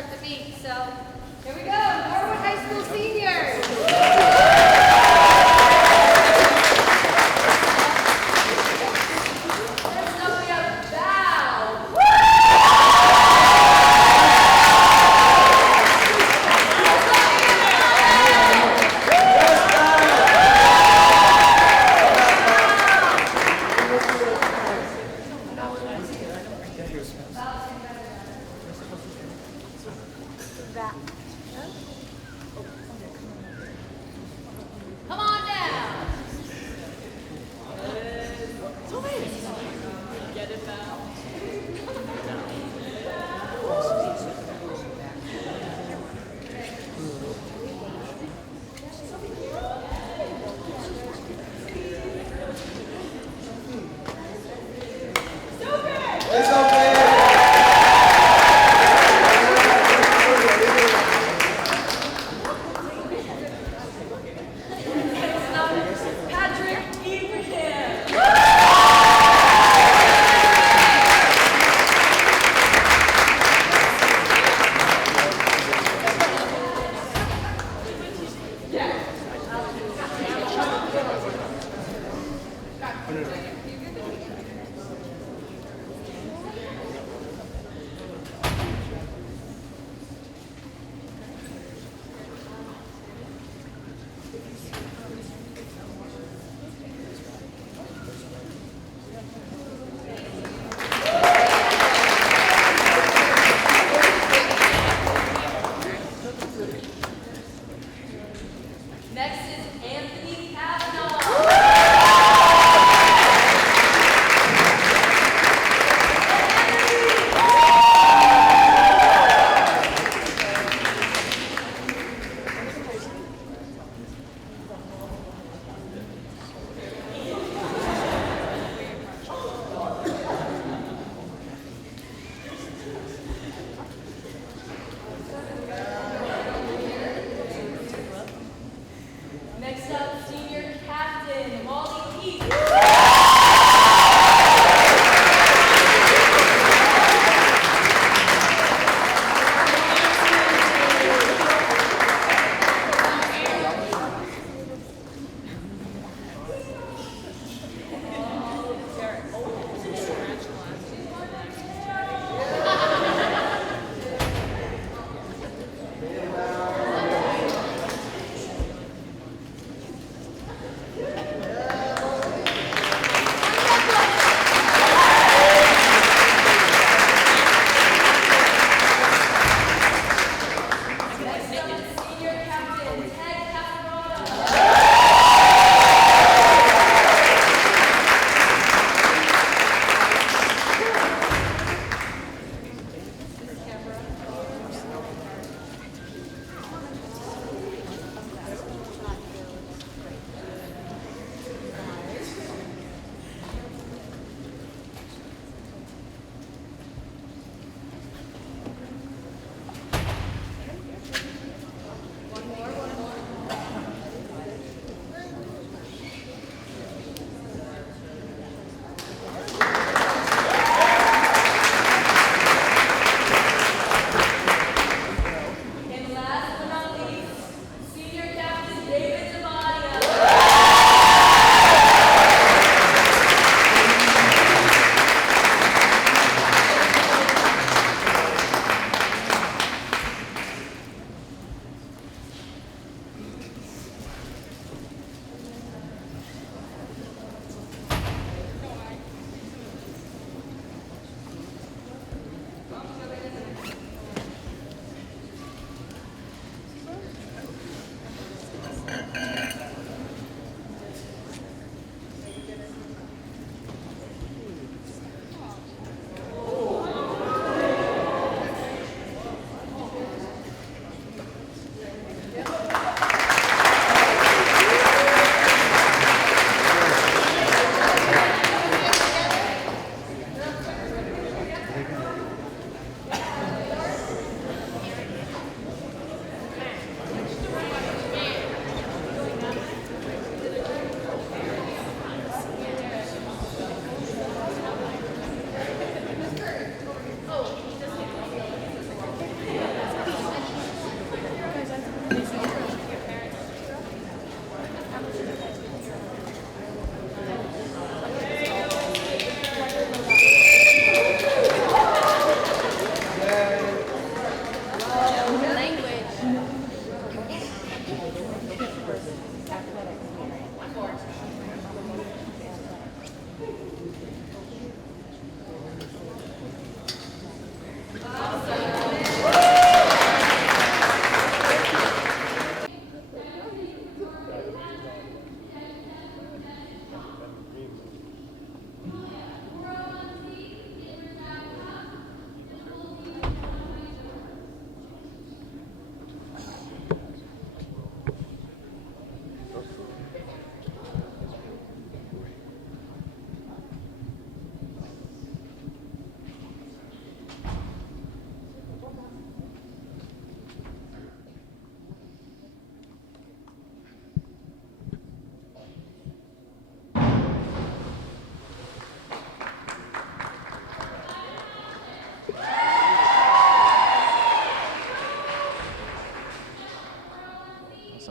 start the meet. So here we go, Norwood High School seniors. First up we have Val. Come on down. Get it back. It's okay.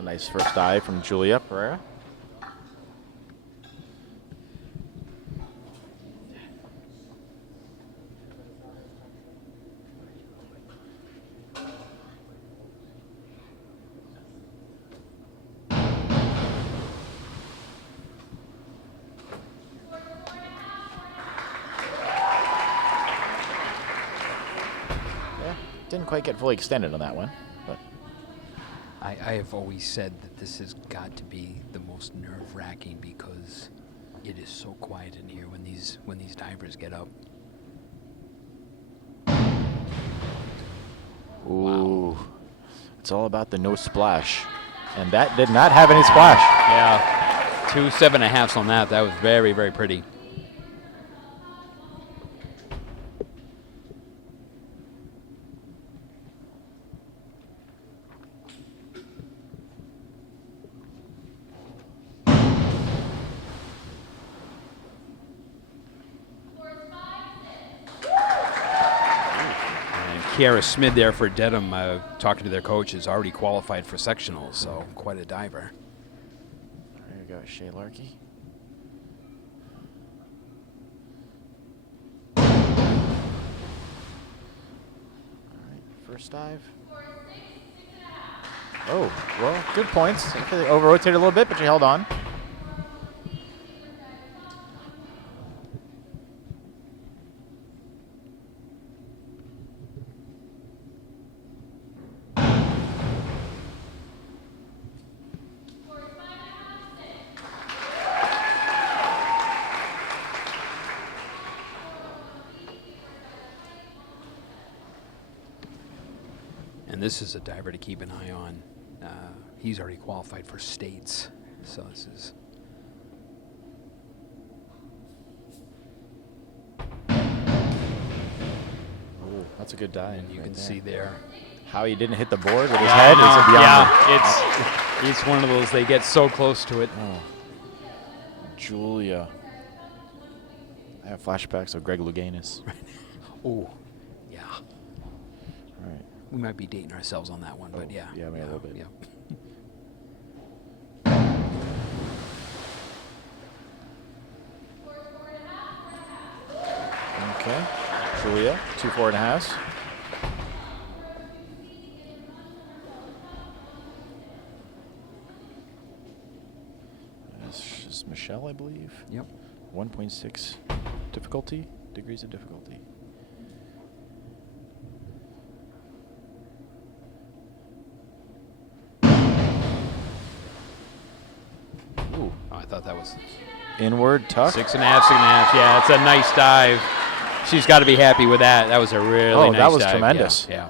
a nice first dive from Julia Pereira. Didn't quite get fully extended on that one, but I have always said that this has got to be the most nerve-wracking because it is so quiet in here when these divers get up. ooh, it's all about the no splash, and that did not have any splash. Yeah, 2 7.5s on that. That was very, very pretty. Kiara Smith there for Dedham, talking to their coach, is already qualified for sectionals, so quite a diver. There you go, Shay Larkey. All right, first dive. Oh, well, good points. Okay, they over-rotated a little bit, but you held on. And this is a diver to keep an eye on. He's already qualified for states, so this is... Ooh, that's a good dive. And you can see there. How he didn't hit the board with his head is beyond it's one of those, they get so close to it. Oh. Julia. I have flashbacks of Greg Louganis. Oh, yeah. All right. We might be dating ourselves on that one, but yeah. Yeah, maybe a little bit. Yeah. Okay. Julia, 2 4.5s. This is Michelle, I believe. Yep. 1.6 degrees of difficulty. Ooh, I thought that was Inward tuck. 6.5, 6.5. Yeah, it's a nice dive. She's got to be happy with that. That was a really nice dive. Oh, that was tremendous. Yeah.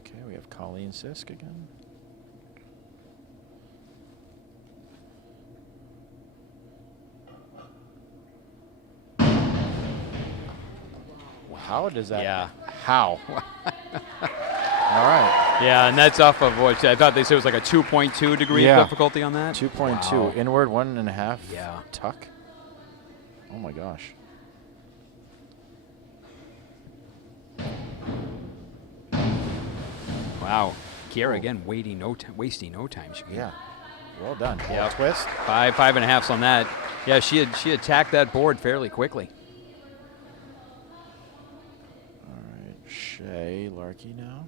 Okay, we have Colleen Sisk again. How does that? Yeah. How? All right. Yeah, and that's off of what I thought they said was like a 2.2 degree of difficulty on that. 2.2 Wow. inward, 1.5. Yeah. Tuck. Oh my gosh. Wow. Kiara again, wasting no time. Yeah. Well done. Yeah. Twist. 5.5s on that. Yeah, she attacked that board fairly quickly. All right. Shay Larkey now.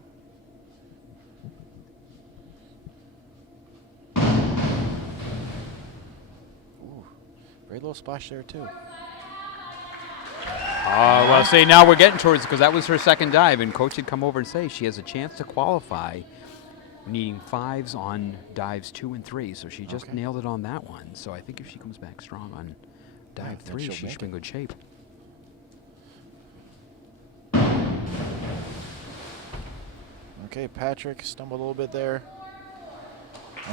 Ooh. Very little splash there too. Well, see, now we're getting towards, because that was her second dive, and coach had come over and say she has a chance to qualify, needing 5s on dives 2 and 3. So she just nailed it on that one. So I think if she comes back strong on dive 3, she should be in good shape. Okay, Patrick stumbled a little bit there.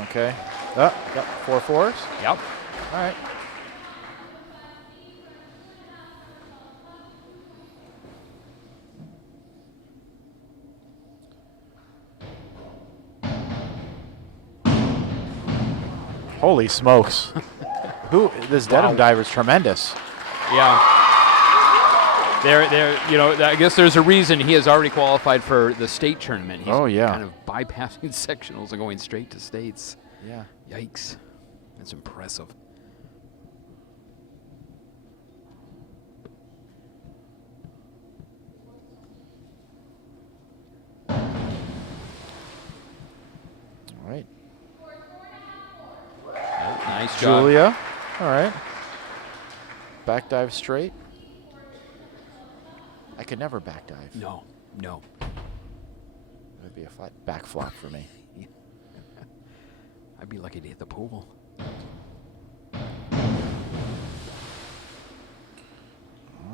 Okay. Got 4 4s. Yep. All right. Holy smokes. This Dedham diver is tremendous. Yeah. You know, I guess there's a reason he has already qualified for the state tournament. He's kind of bypassing sectionals and going straight to states. Yeah. Yikes. That's impressive. All right. Nice job. Julia. All right. Back dive straight. I could never back dive. No. That'd be a flat back flop for me. I'd be lucky to hit the pool. All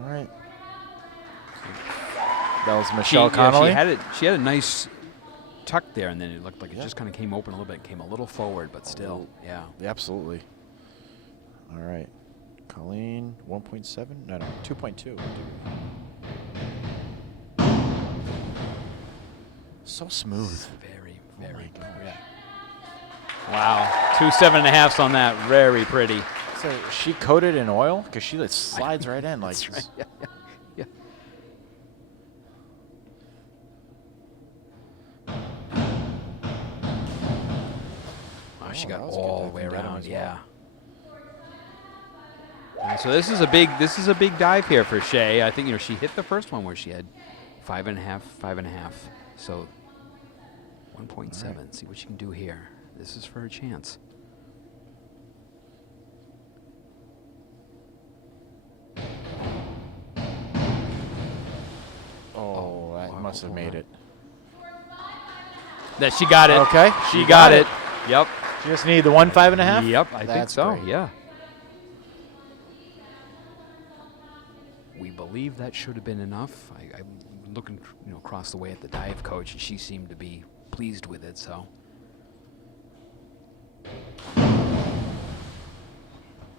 right. That was Michelle Connolly. She had a nice tuck there, and then it looked like it just kind of came open a little bit, came a little forward, but still, yeah. Absolutely. All right. Colleen, 1.7? No, 2.2. So smooth. Very, Oh very. my gosh. Wow. 2 7.5s on that. Very pretty. So she coated in oil? Because she slides right in. Like That's right. Yeah. Oh, she got that was all good the way dive from Dedham around. as well. Yeah. So this is a big dive here for Shea. I think she hit the first one where she had 5.5. So 1.7. Right. See what she can do here. This is for a chance. Oh, that must have made it. That she got it. Okay, she got it. Yep. She just needed the 5.5? Yep, I think so. Great. Yeah. We believe that should have been enough. I'm looking, across the way at the dive coach, and she seemed to be pleased with it. So.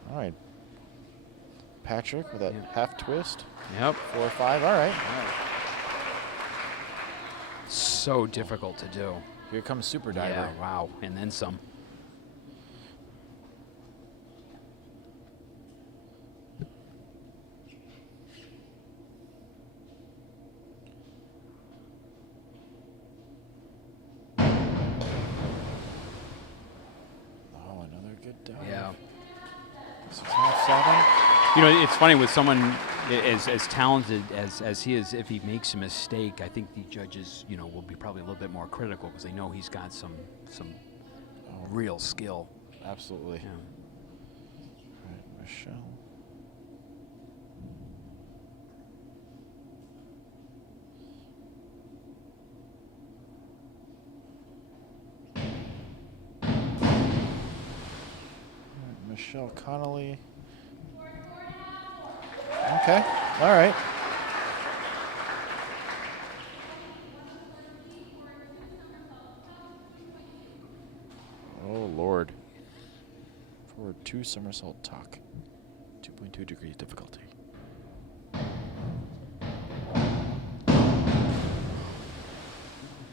All right. Patrick with that half twist. Yep. 4-5. All right. So difficult to do. Here comes Super Diver. Yeah, wow. And then some. Oh, another good dive. Yeah. 6.5, 7. It's funny with someone as talented as he is. If he makes a mistake, I think the judges, will be probably a little bit more critical because they know he's got some real skill. Absolutely. Yeah. All right, Michelle. All right, Michelle Connolly. Okay. All right. Oh, Lord. Forward 2 somersault tuck. 2.2 degrees difficulty.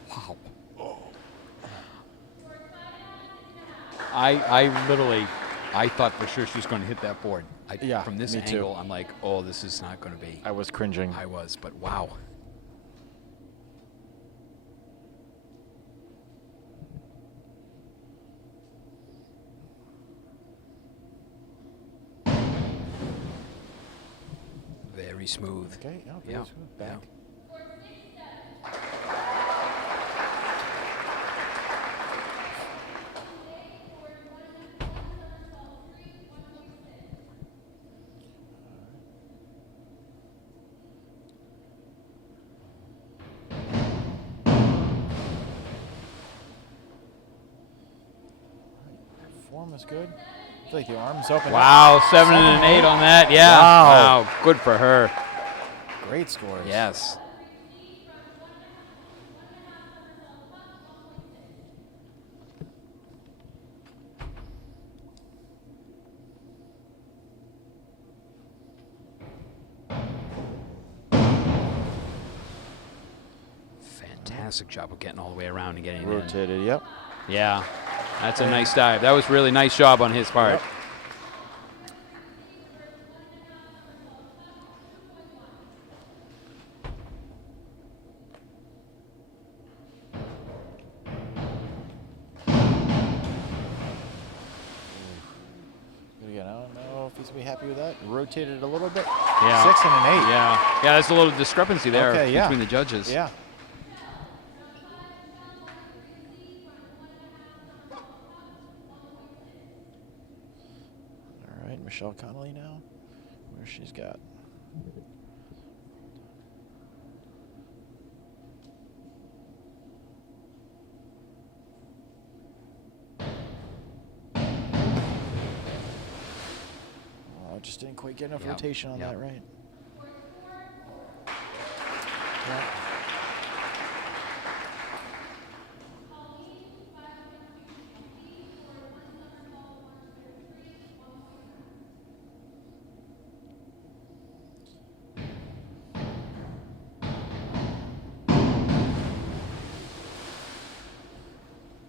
Wow. I thought for sure she was going to hit that board. Yeah, from this me angle, too. I'm like, oh, this is not going to be. I was cringing. I was, but wow. Very smooth. Okay, yeah, very smooth. Back. Yeah. Form is good. I feel like the arms open. Wow, 7 and 8 on that. Yeah. Wow. Good for her. Great scores. Yes. Fantastic job of getting all the way around and getting Rotated, yep. Yeah. That's a nice dive. That was really nice job on his part. Yep. be happy with that. Rotated it a little bit. Yeah. 6 and an 8. Yeah, there's a little discrepancy there between the judges. Yeah. All right, Michelle Connolly now. Where she's got. Just didn't quite get enough rotation on that, right? Yeah.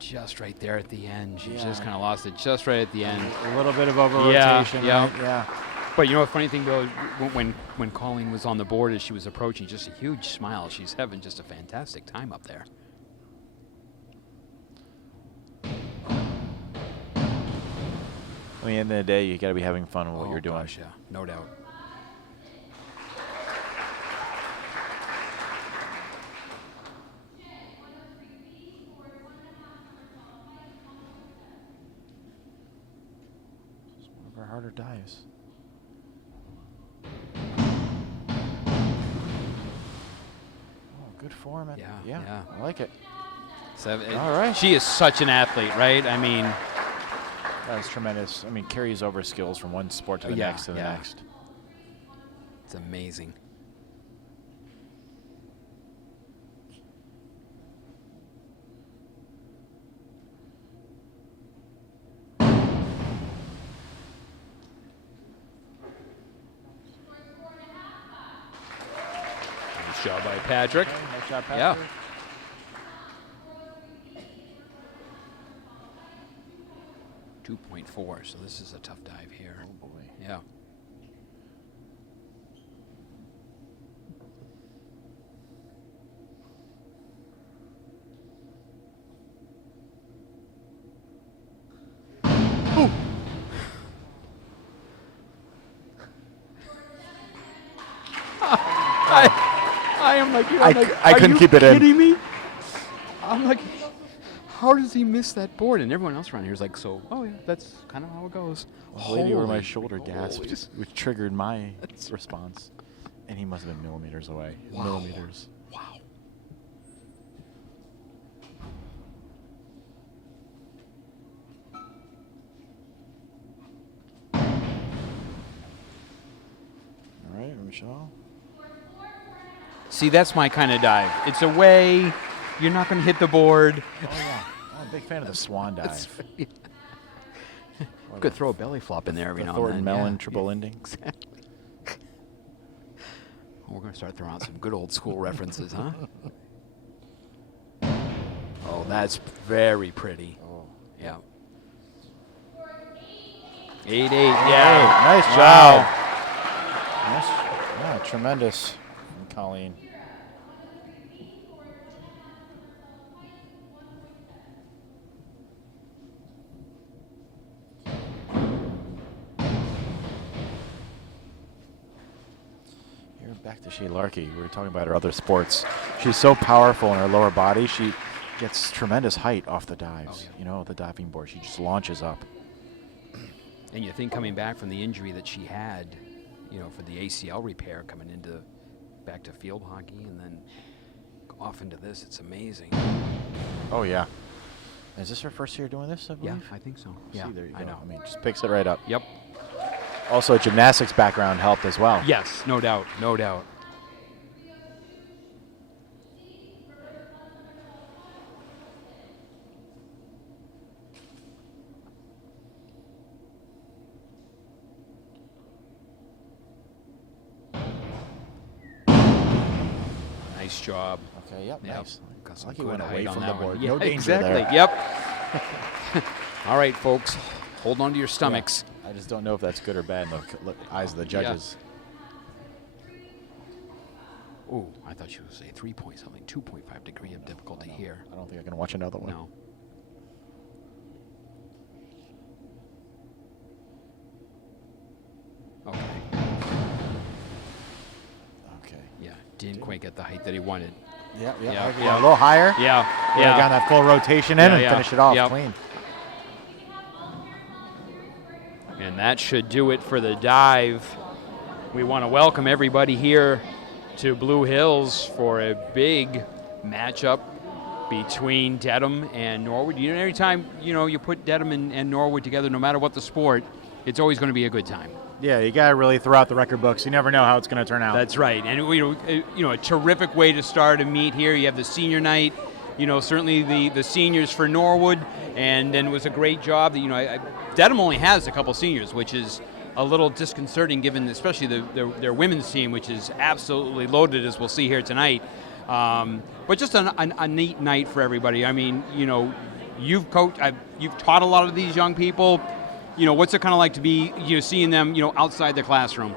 Just right there at the end. She just kind of lost it just right at the end. A little bit of over-rotation, right? Yeah. But you know what, funny thing though, when Colleen was on the board as she was approaching, just a huge smile. She's having just a fantastic time up there. I mean, at the end of the day, you got to be having fun with what you're doing. Gosh, yeah, no doubt. It's one of our harder dives. Good form. Yeah, I like it. So all right. She is such an athlete, right? I mean, that was tremendous. I mean, carries over skills from one sport to the next to the next. It's amazing. Nice job by Patrick. Okay, nice job, Patrick. Yeah. 2.4, so this is a tough dive here. Oh, boy. Yeah. I am like, I couldn't keep it in. Are you kidding me? I'm like, how does he miss that board? And everyone else around here is like, so, oh yeah, that's kind of how it goes. A lady over my shoulder gasped, which triggered my response. And he must have been millimeters away. Wow. Millimeters. Wow. All right, Michelle. See, that's my kind of dive. It's a way you're not going to hit the board. Oh, yeah. I'm a big fan of the swan dive. Could throw a belly flop in there every now and Thornton then. Mellon triple ending. Exactly. We're going to start throwing out some good old school references, huh? Oh, that's very pretty. Oh. Yeah. 8-8. Yeah. Hey, nice job. Nice. Yeah, tremendous from Colleen. Back to Shea Larkey. We were talking about her other sports. She's so powerful in her lower body. She gets tremendous height off the dives. Oh, yeah. You know, the diving board. She just launches up. And you think coming back from the injury that she had, you know, for the ACL repair, coming into back to field hockey and then off into this, it's amazing. Oh, yeah. Is this her first year doing this, I believe? Yeah, I think so. See, Yeah, there you go. I know. I mean, just picks it right up. Yep. Also, a gymnastics background helped as well. Yes, no doubt, no doubt. Nice job. Okay, yep, nice. Got some Like he good went height away on from that the board. one. Yeah, No danger exactly. there. Yep. All right, folks, hold on to your stomachs. Yeah. I just don't know if that's good or bad in the eyes of the judges. Oh, I thought you would say 3 point something, 2.5 degree of difficulty here. I don't think I can watch another one. No. Yeah, didn't quite get the height that he wanted. Yeah. Yeah. A little higher. Yeah. Got that full rotation in and finish it off clean. And that should do it for the dive. We want to welcome everybody here to Blue Hills for a big matchup between Dedham and Norwood. Every time you put Dedham and Norwood together, no matter what the sport, it's always going to be a good time. Yeah, you got to really throw out the record books. You never know how it's going to turn out. That's right. And a terrific way to start a meet here. You have the senior night. Certainly the seniors for Norwood, and then it was a great job that Dedham only has a couple seniors, which is a little disconcerting given especially their women's team, which is absolutely loaded, as we'll see here tonight. But just a neat night for everybody. I mean, you've coached, you've taught a lot of these young people. What's it kind of like to be seeing them outside the classroom?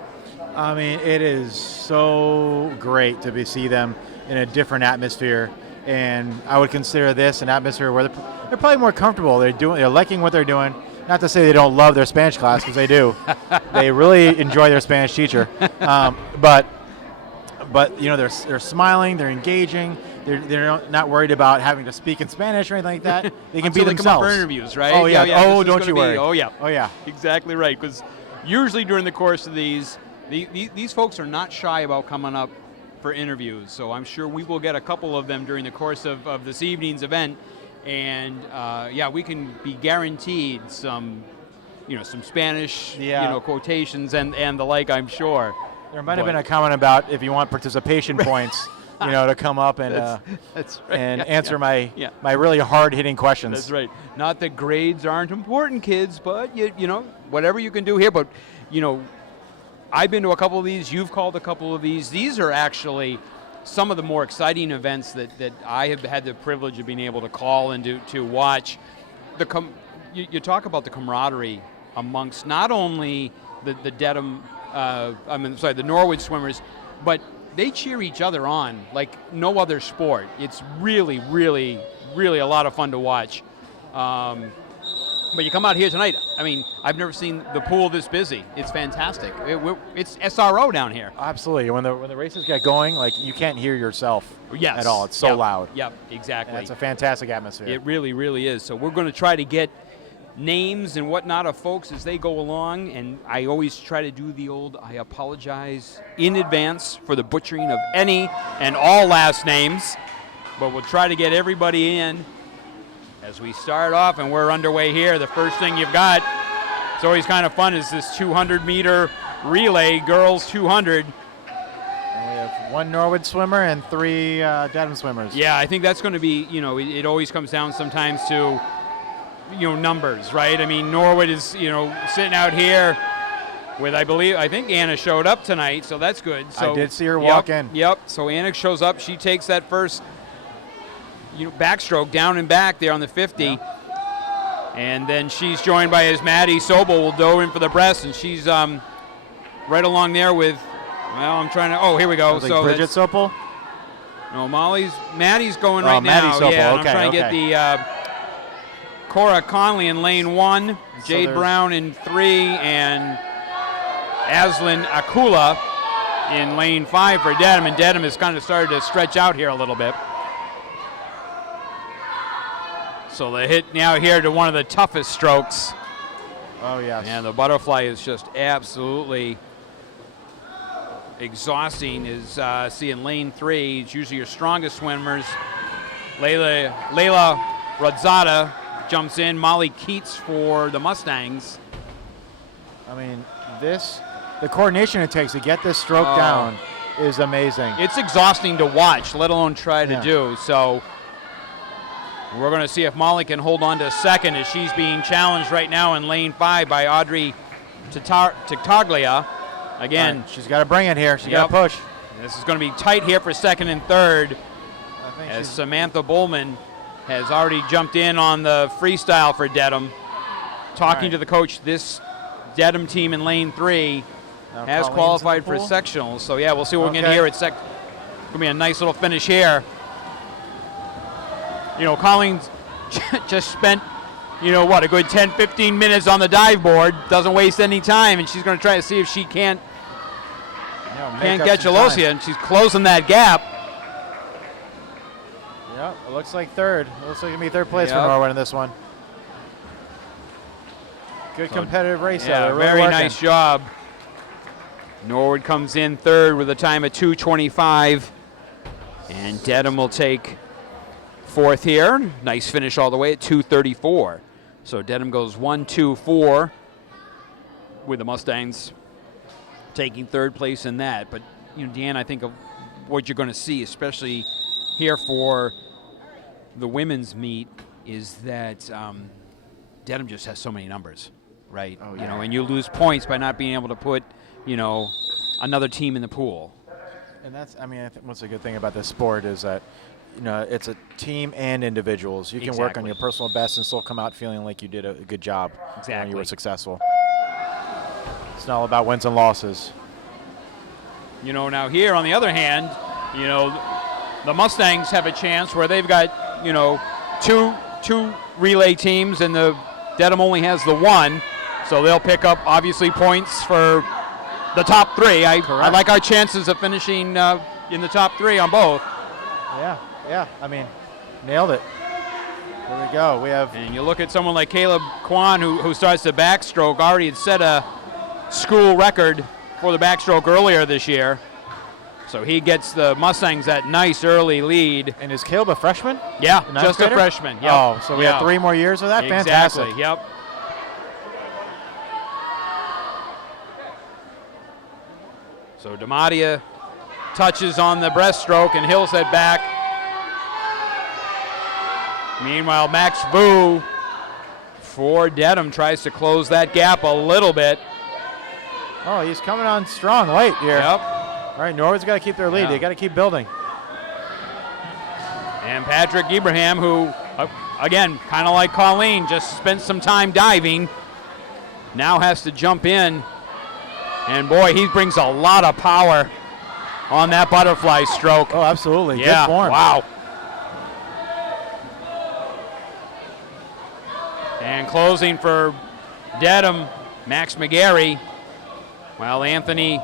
I mean, it is so great to see them in a different atmosphere. And I would consider this an atmosphere where they're probably more comfortable. They're liking what they're doing. Not to say they don't love their Spanish class, because they do. They really enjoy their Spanish teacher. But they're smiling, they're engaging. They're not worried about having to speak in Spanish or anything like that. They can be themselves. They come up for interviews, right? Oh yeah. Oh, don't you worry. Oh yeah. Oh yeah. Exactly right. Because usually during the course of these folks are not shy about coming up for interviews. So I'm sure we will get a couple of them during the course of this evening's event. And we can be guaranteed some Spanish, quotations and the like, I'm sure. There might have been a comment about if you want participation points, to come up and that's right. and answer my really hard-hitting questions. That's right. Not that grades aren't important, kids, but whatever you can do here. But I've been to a couple of these. You've called a couple of these. These are actually some of the more exciting events that I have had the privilege of being able to call and to watch. You talk about the camaraderie amongst not only the Dedham, the Norwood swimmers, but they cheer each other on like no other sport. It's really, really, really a lot of fun to watch. But you come out here tonight, I mean, I've never seen the pool this busy. It's fantastic. It's SRO down here. Absolutely. When the races get going, you can't hear yourself at all. It's so loud. Yep, exactly. And it's a fantastic atmosphere. It really, really is. So we're going to try to get names and whatnot of folks as they go along, and I always try to do the old I apologize in advance for the butchering of any and all last names, but we'll try to get everybody in as we start off, and we're underway here. The first thing you've got, it's always kind of fun, is this 200-meter relay, girls 200. And we have one Norwood swimmer and three Dedham swimmers. Yeah, I think that's going to be, it always comes down sometimes to, numbers, right? I mean, Norwood is, sitting out here with, I think Anna showed up tonight, so that's good. So I did see her walk in. Yep, so Anna shows up. She takes that first backstroke down and back there on the 50. Yeah. And then she's joined by his Maddie Sobel will go in for the breast, and she's right along there with, here we go. So Bridget Sobel? No, Maddie's going right now. Maddie Sobel. Yeah, okay, I'm trying to get the Cora Conley in lane 1, Jade Brown in 3, and Aslan Akula in lane 5 for Dedham, and Dedham has kind of started to stretch out here a little bit. So the hit now here to one of the toughest strokes. Oh, yes. And the butterfly is just absolutely exhausting. Is in lane 3. It's usually your strongest swimmers. Layla Radzada jumps in. Molly Keats for the Mustangs. I mean, the coordination it takes to get this stroke down is amazing. It's exhausting to watch, let alone try to do. So we're going to see if Molly can hold on to second, as she's being challenged right now in lane 5 by Audrey Titaglia. Again, she's got to bring it here. She's got to push. This is going to be tight here for second and third, as Samantha Bowman has already jumped in on the freestyle for Dedham. Talking to the coach, this Dedham team in lane 3 has qualified for sectionals. So, we'll see what we can get here at It's going to be a nice little finish here. Colleen's just spent, a good 10, 15 minutes on the dive board. Doesn't waste any time, and she's going to try to see if she can't Can't get Jalosia, and she's closing that gap. Yep, it looks like third. It looks like it'll be third place for Yep. Norwood in this one. Good competitive race. Yeah, Really very working. nice job. Norwood comes in third with a time of 2:25. And Dedham will take fourth here. Nice finish all the way at 2:34. So Dedham goes 1, 2, 4 with the Mustangs taking third place in that. But, Deanne, I think of what you're going to see, especially here for the women's meet, is that Dedham just has so many numbers, right? Oh, yeah. And you lose points by not being able to put, another team in the pool. And that's, I think what's a good thing about this sport is that, it's a team and individuals. You can work on your personal best and still come out feeling like you did a good job. Exactly. And you were successful. It's not all about wins and losses. Now here, on the other hand, the Mustangs have a chance where they've got, two relay teams, and the Dedham only has the one. So they'll pick up, obviously, points for the top three. I like our chances of finishing in the top three on both. Yeah. Nailed it. There we go. We have. And you look at someone like Caleb Kwan, who starts the backstroke, already had set a school record for the backstroke earlier this year. So he gets the Mustangs that nice early lead. And is Caleb a freshman? Yeah, Ninth just grader? a freshman. Yep. Oh, so we have 3 more years of that? Exactly. Fantastic. Yep. So Damadia touches on the breaststroke and Hills head back. Meanwhile, Max Vu for Dedham tries to close that gap a little bit. Oh, he's coming on strong late here. Yep. All right, Norwood's got to keep their lead. Yeah. They got to keep building. And Patrick Ibrahim, who, again, kind of like Colleen, just spent some time diving, now has to jump in. And, boy, he brings a lot of power on that butterfly stroke. Oh, absolutely. Yeah, Good form. wow. And closing for Dedham, Max McGarry. While Anthony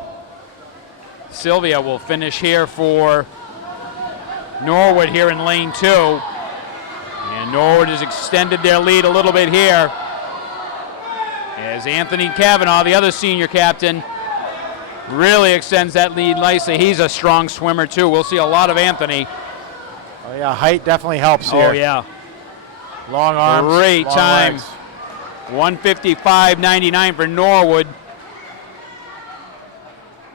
Sylvia will finish here for Norwood here in lane 2. And Norwood has extended their lead a little bit here as Anthony Cavanaugh, the other senior captain, really extends that lead nicely. He's a strong swimmer too. We'll see a lot of Anthony. Oh, yeah, height definitely helps here. Oh, yeah. Long arms. Great long time. legs. 155.99 for Norwood.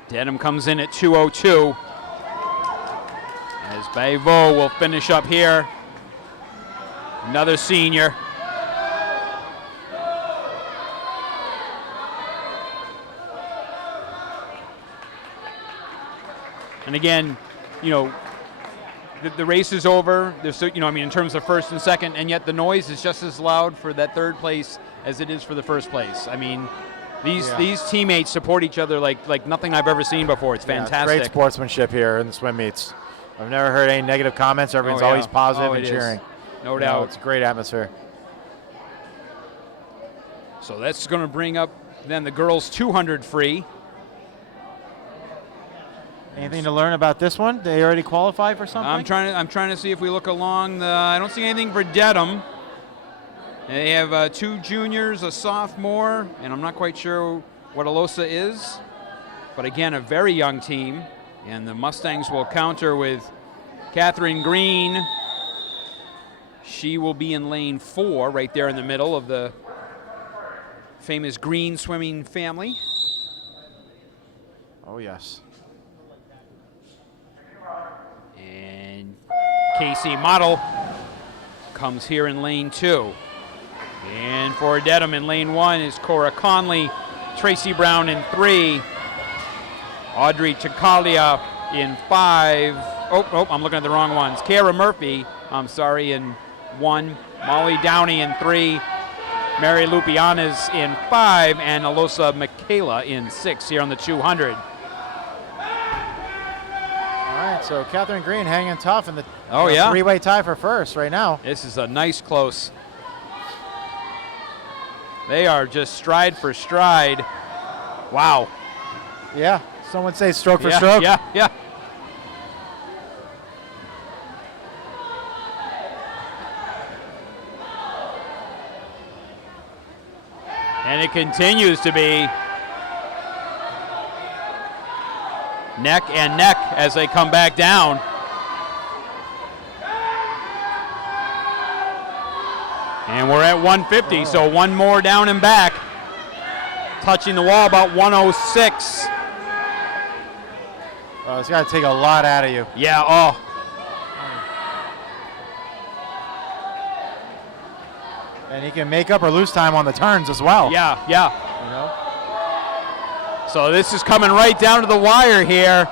Dedham comes in at 2:02. As Bayveau will finish up here. Another senior. And again, the race is over. There's, in terms of first and second, and yet the noise is just as loud for that third place as it is for the first place. These teammates support each other like nothing I've ever seen before. It's fantastic. Yeah, it's great sportsmanship here in the swim meets. I've never heard any negative comments. Everyone's always positive and cheering. No doubt. It's a great atmosphere. So that's going to bring up then the girls 200 free. Anything to learn about this one? They already qualified for something? I'm trying to see if we look along I don't see anything for Dedham. They have 2 juniors, a sophomore, and I'm not quite sure what Alosa is. But again, a very young team. And the Mustangs will counter with Catherine Green. She will be in lane 4, right there in the middle of the famous Green swimming family. Oh, yes. And Casey Model comes here in lane 2. And for Dedham in lane 1 is Cora Conley, Tracy Brown in 3, Audrey Chikalia in 5. Oh, I'm looking at the wrong ones. Kara Murphy, in 1, Molly Downey in 3, Mary Lupianas in 5, and Alosa Michaela in 6 here on the 200. All right, so Catherine Green hanging tough in the three-way tie for first right now. This is a nice close. They are just stride for stride. Wow. Yeah, Some would say stroke for yeah, stroke. Yeah, yeah. And it continues to be neck and neck as they come back down. And we're at 150, so one more down and back. Touching the wall about 106. Oh, it's got to take a lot out of you. Yeah, oh. And he can make up or lose time on the turns as well. Yeah, yeah. You know? So this is coming right down to the wire here.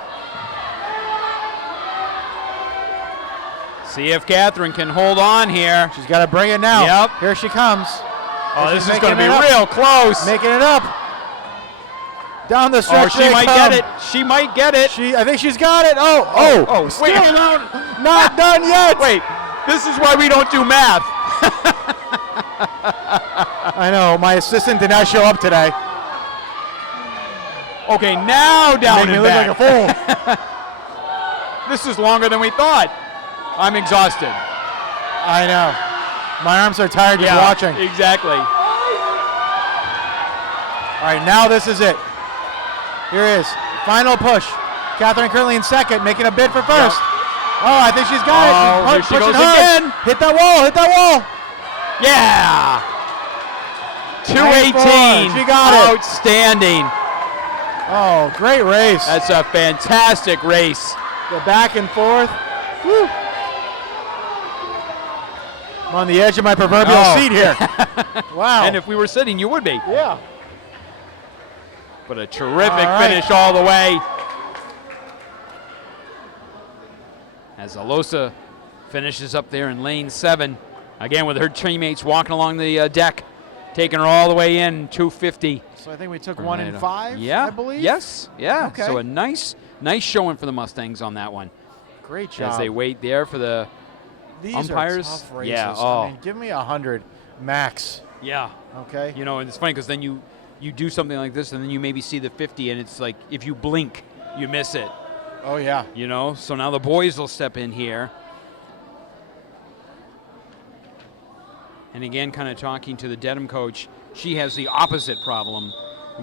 See if Catherine can hold on here. She's got to bring it now. Yep. Here she comes. Oh, And this she's is going to making be it up. real close. Making it up. Down the Oh, stretch. she they might come. get it. She might get it. I think she's got it. Oh, wait. still not done yet. Wait, this is why we don't do math. I know, my assistant did not show up today. Okay, now down Make me and look back. like a fool. This is longer than we thought. I'm exhausted. I know. My arms are tired just watching. Exactly. All right, now this is it. Here it is. Final push. Catherine currently in second, making a bid for first. Oh, I think she's got it. There she Pushing goes hard. again. Hit that wall, hit that wall. Yeah. 218. She got it. Outstanding. Oh, great race. That's a fantastic race. The back and forth. Woo. I'm on the edge of my proverbial seat here. Wow. And if we were sitting, you would be. Yeah. But a terrific All right. finish all the way. As Alosa finishes up there in lane 7. Again, with her teammates walking along the deck, taking her all the way in, 250. So I think we took 1 and 5, yeah, I believe? Yes, yeah. Okay. So a nice showing for the Mustangs on that one. Great job. As they wait there for the These umpires. are tough races. Yeah, oh. I mean, give me 100 max. Yeah. Okay. You know, and it's funny because then you do something like this and then you maybe see the 50 and it's like if you blink, you miss it. Oh, yeah. You know, so now the boys will step in here. And again, kind of talking to the Dedham coach, she has the opposite problem.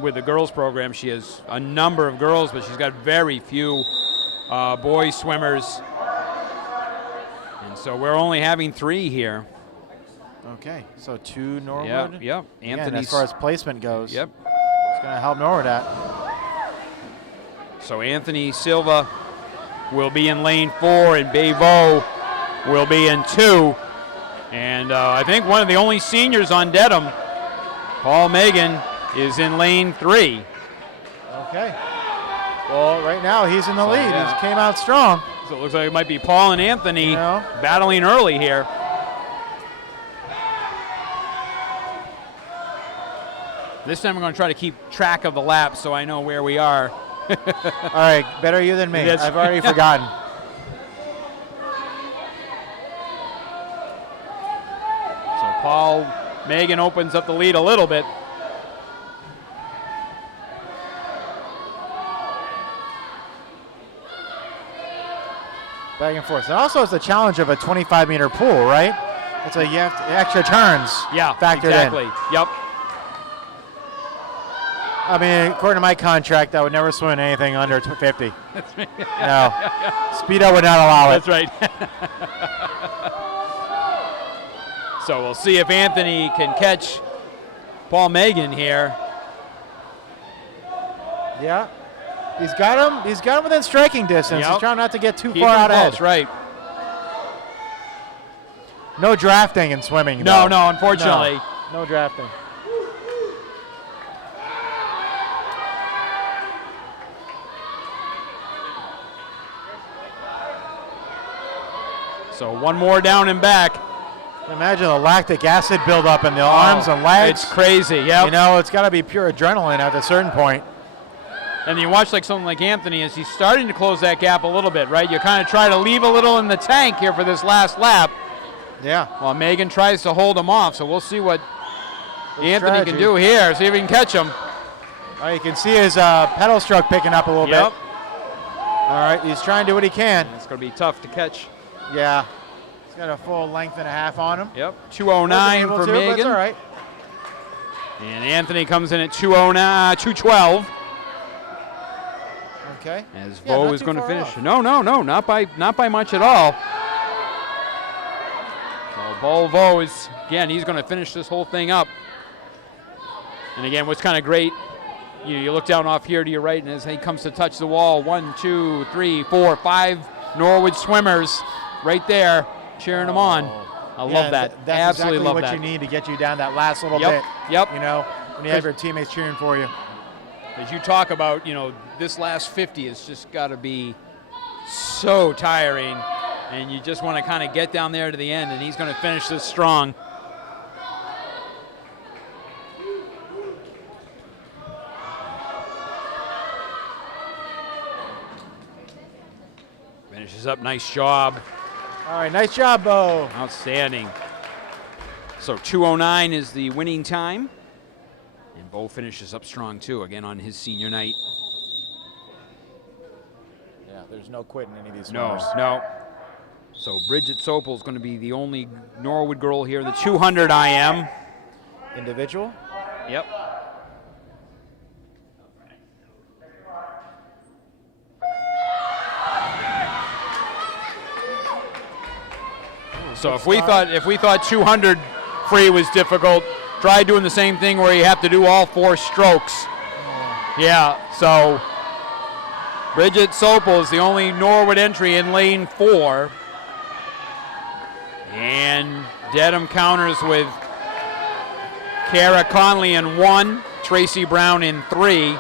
With the girls program, she has a number of girls, but she's got very few boy swimmers. And so we're only having 3 here. Okay, so 2 Norwood. Yep. Again, Anthony's. as far as placement goes. Yep. It's going to help Norwood out. So Anthony Silva will be in lane 4, and Bevo will be in 2. And I think one of the only seniors on Dedham, Paul Megan, is in lane 3. Okay. Well, right now he's in the So, lead. yeah. He came out strong. So it looks like it might be Paul and Anthony Yeah. battling early here. This time I'm going to try to keep track of the laps so I know where we are. All right, better you than me. That's- I've already forgotten. So Paul Megan opens up the lead a little bit. Back and forth. And also it's the challenge of a 25-meter pool, right? It's like you have extra turns factored exactly. in. Yep. I mean, according to my contract, I would never swim in anything under 50. No. Speedo would not allow it. That's right. So we'll see if Anthony can catch Paul Megan here. Yeah. He's got him. He's got him within striking distance. Yep. He's trying not to get too Keep far him out close, ahead. right. No drafting in swimming. No, though. no, unfortunately. No drafting. So one more down and back. Imagine the lactic acid buildup in the arms and legs. It's crazy, yep. You know, it's got to be pure adrenaline at a certain point. And you watch like someone like Anthony as he's starting to close that gap a little bit, right? You kind of try to leave a little in the tank here for this last lap. Yeah. While Megan tries to hold him off, so we'll see what Good Anthony strategy. can do here. See if he can catch him. Oh, you can see his pedal stroke picking up a little Yep. bit. All right, he's trying to do what he can. It's going to be tough to catch. Yeah. He's got a full length and a half on him. Yep. 209 for But Megan. it's all right. And Anthony comes in at 209, 212. Okay. As Yeah, Vo not is too going to far finish. off. No, not by much at all. So Vo is, again, he's going to finish this whole thing up. And again, what's kind of great, you look down off here to your right, and as he comes to touch the wall, 1, 2, 3, 4, 5 Norwood swimmers right there cheering him on. Yeah, I love that. That's Absolutely exactly love what that. you need to get you down that last little Yep, bit. yep. You know, when you have your teammates cheering for you. As you talk about, this last 50 has just got to be so tiring, and you just want to kind of get down there to the end, and he's going to finish this strong. Finishes up, nice job. All right, nice job, Bo. Outstanding. So 2:09 is the winning time. And Bo finishes up strong, too, again on his senior night. Yeah, there's no quitting any of these No, swimmers. no. So Bridget Sopel is going to be the only Norwood girl here in the 200 IM. Individual? Yep. So if we thought 200 free was difficult, try doing the same thing where you have to do all 4 strokes. Yeah, so Bridget Sopel is the only Norwood entry in lane 4. And Dedham counters with Kara Conley in 1, Tracy Brown in 3,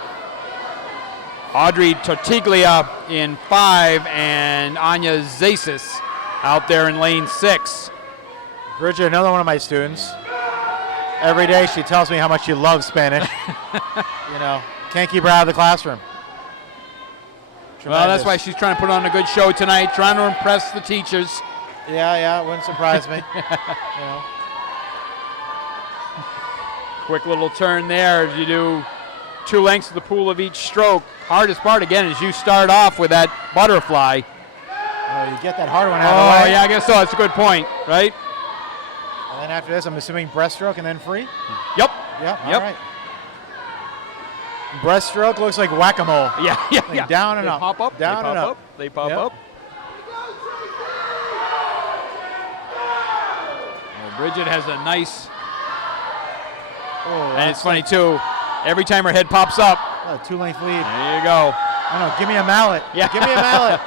Audrey Tortiglia in 5, and Anya Zasis out there in lane 6. Bridget, another one of my students. Every day she tells me how much she loves Spanish. Can't keep her out of the classroom. Well, that's Tremendous. why she's trying to put on a good show tonight, trying to impress the teachers. Yeah, it wouldn't surprise me. Quick little turn there as you do 2 lengths of the pool of each stroke. Hardest part, again, is you start off with that butterfly. Oh, you get that hard one out of the way. Yeah, I guess so. That's a good point, right? And then after this, I'm assuming breaststroke and then free? Yep. Yeah, all Yep. right. Breaststroke looks like whack-a-mole. Yeah. Down and They up. Pop up. Down they and pop up. They pop Yep. up. Well, Bridget has a nice, Oh, and it's funny too, every time her head pops up, a 2-length lead. there you go. I don't know, give me a mallet. Yeah. Give me a mallet.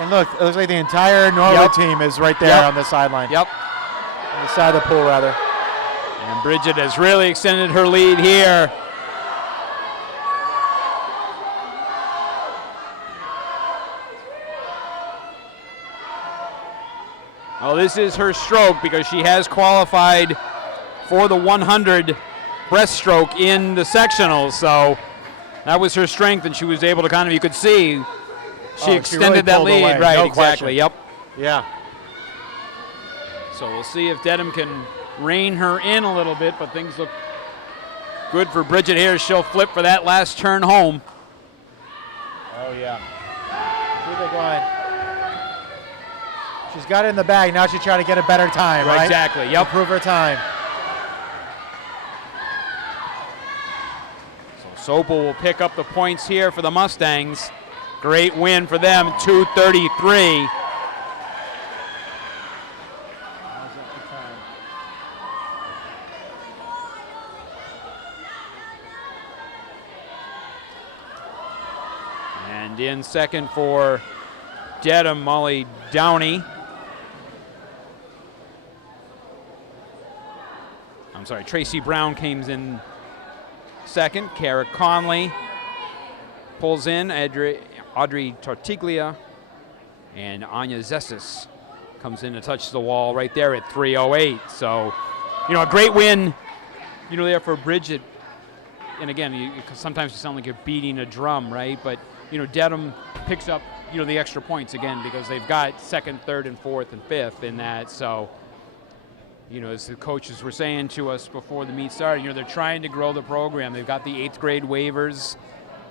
And look, it looks like the entire Norwood Yep. team is right there Yep. on the sideline. Yep. On the side of the pool, rather. And Bridget has really extended her lead here. Well, this is her stroke because she has qualified for the 100 breaststroke in the sectionals. So that was her strength, and she was able to kind of, you could see, she She extended really that pulled lead. away, Right, no exactly. question. Yep. Yeah. So we'll see if Dedham can rein her in a little bit, but things look good for Bridget here. She'll flip for that last turn home. Oh, yeah. Keep it going. She's got it in the bag. Now she's trying to get a better time, right? Exactly, yep. Improve her time. So Sopel will pick up the points here for the Mustangs. Great win for them, 233. And in second for Dedham, Molly Downey. I'm sorry, Tracy Brown comes in second. Kara Conley pulls in. Audrey Tortiglia and Anya Zestis comes in to touch the wall right there at 3:08. So, a great win, there for Bridget. And again, sometimes you sound like you're beating a drum, right? But, Dedham picks up, the extra points again because they've got second, third, and fourth, and fifth in that. So you know, as the coaches were saying to us before the meet started, you know, they're trying to grow the program. They've got the 8th grade waivers,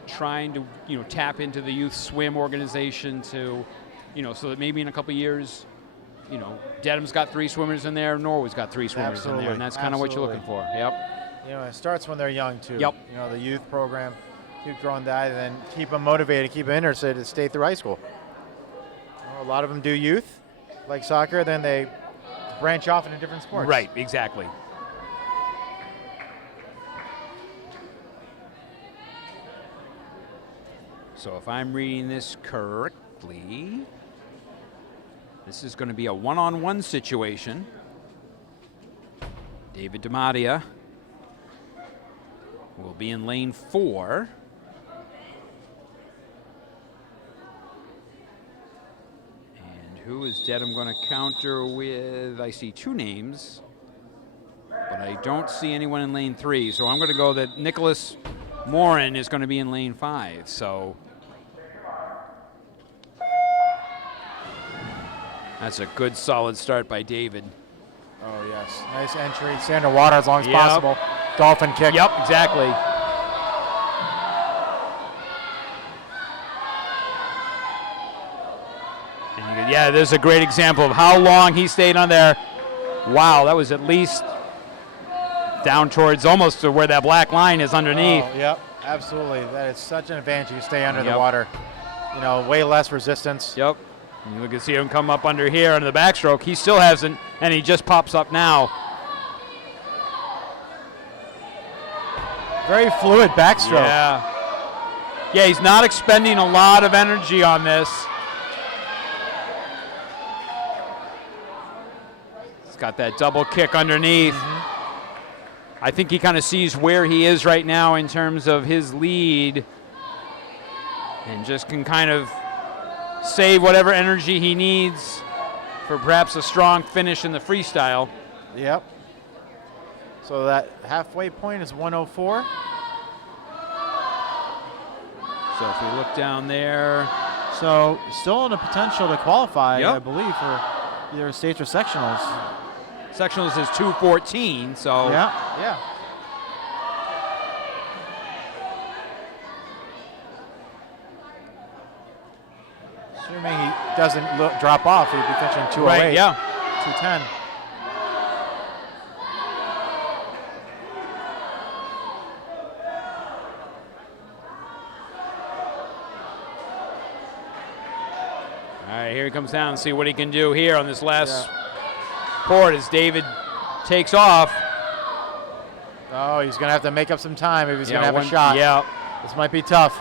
trying to, you know, tap into the youth swim organization to, you know, so that maybe in a couple of years, you know, Dedham's got 3 swimmers in there, Norwood's got 3 swimmers in there, and that's kind of what you're looking for. Yep. You know, it starts when they're young too. Yep. You know, the youth program, keep growing that, and then keep them motivated, keep them interested to stay through high school. You know, a lot of them do youth, like soccer, then they branch off into different sports. Right, exactly. So if I'm reading this correctly, this is going to be a one-on-one situation. David DiMattia will be in lane 4. And who is Dedham going to counter with? I see 2 names, but I don't see anyone in lane 3. So I'm going to go that Nicholas Morin is going to be in lane 5. So that's a good, solid start by David. Oh, yes. Nice entry. Stay underwater as long as possible. Dolphin kick. Yep, exactly. And yeah, there's a great example of how long he stayed on there. Wow, that was at least down towards almost to where that black line is underneath. Oh, yep, absolutely. That is such an advantage. You stay under the water. You know, way less resistance. Yep. And you can see him come up under here under the backstroke. He still hasn't, and he just pops up now. Very fluid backstroke. Yeah. Yeah, he's not expending a lot of energy on this. He's got that double kick underneath. I think he kind of sees where he is right now in terms of his lead and just can kind of save whatever energy he needs for perhaps a strong finish in the freestyle. Yep. So that halfway point is 104. So if we look down there. So still in the potential to qualify, Yep. I believe, for either states or sectionals. Sectionals is 2:14, so. Yeah. Assuming he doesn't drop off, he'd be finishing 208. Right, yeah. 210. All right, here he comes down. See what he can do here on this last port as David takes off. Oh, he's going to have to make up some time if he's going to have one a shot. Yeah. This might be tough.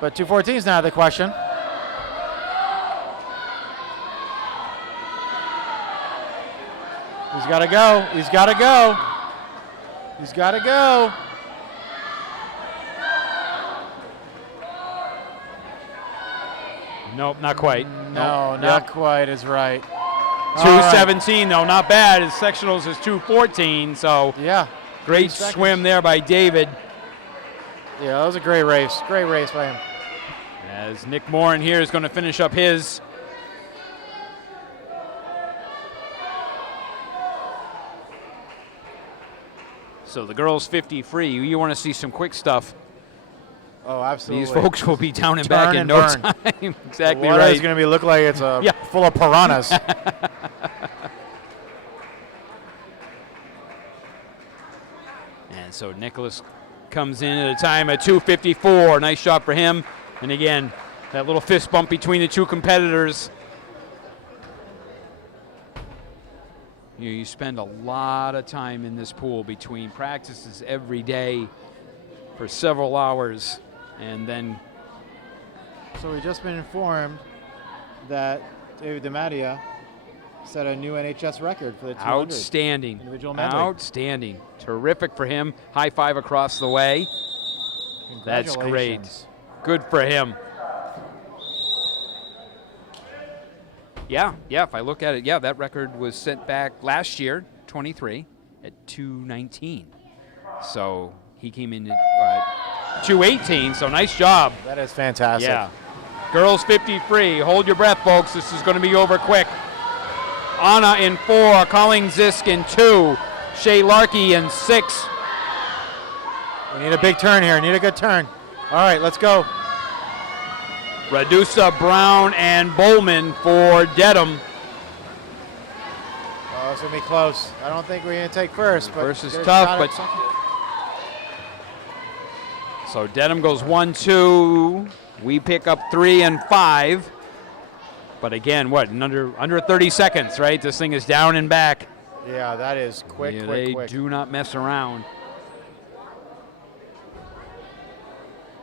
But 214 is now the question. He's got to go. He's got to go. He's got to go. Nope, not quite. No, Nope. not Yep. quite is right. 2:17 though, not bad. His sectionals is 2:14, so Yeah. great 3 seconds. swim there by David. Yeah, that was a great race. Great race by him. As Nick Morin here is going to finish up his. So the girls 50 free. You want to see some quick stuff. Oh, absolutely. These folks will be down and Turn back in and no burn. time. Exactly The water right. is going to look like it's Yeah. full of piranhas. And so Nicholas comes in at a time at 2:54. Nice shot for him. And again, that little fist bump between the two competitors. You spend a lot of time in this pool between practices every day for several hours, and then So we've just been informed that David DiMattia set a new NHS record for the 200. outstanding. Individual medley. Outstanding. Terrific for him. High five across the way. That's great. Congratulations. Good for him. Yeah, if I look at it, that record was sent back last year, 23, at 2:19. So he came in at 2:18, so nice job. That is fantastic. Yeah. Girls 50 free. Hold your breath, folks. This is going to be over quick. Anna in 4, Colleen Zisk in 2, Shay Larkey in 6. We need a big turn here. Need a good turn. All right, let's go. Radusa, Brown, and Bowman for Dedham. Oh, it's going to be close. I don't think we're going to take first. But First is get a tough, shot but at second. so Dedham goes 1-2. We pick up 3 and 5. But again, what, in under 30 seconds, right? This thing is down and back. Yeah, that is quick, Yeah, quick, they quick. do not mess around.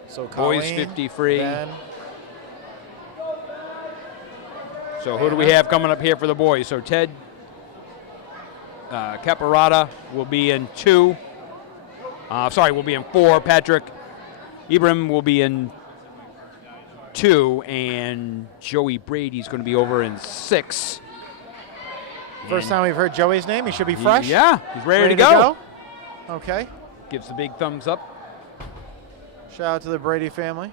So Boys Colleen, 50 free. Ben, So who do we have coming up here for the boys? So Ted Caparata will be in 2. Will be in 4. Patrick Ibrahim will be in 2. And Joey Brady's going to be over in 6. first time we've heard Joey's name. He should be fresh. Yeah, he's ready to go. Okay. Gives the big thumbs up. Shout out to the Brady family.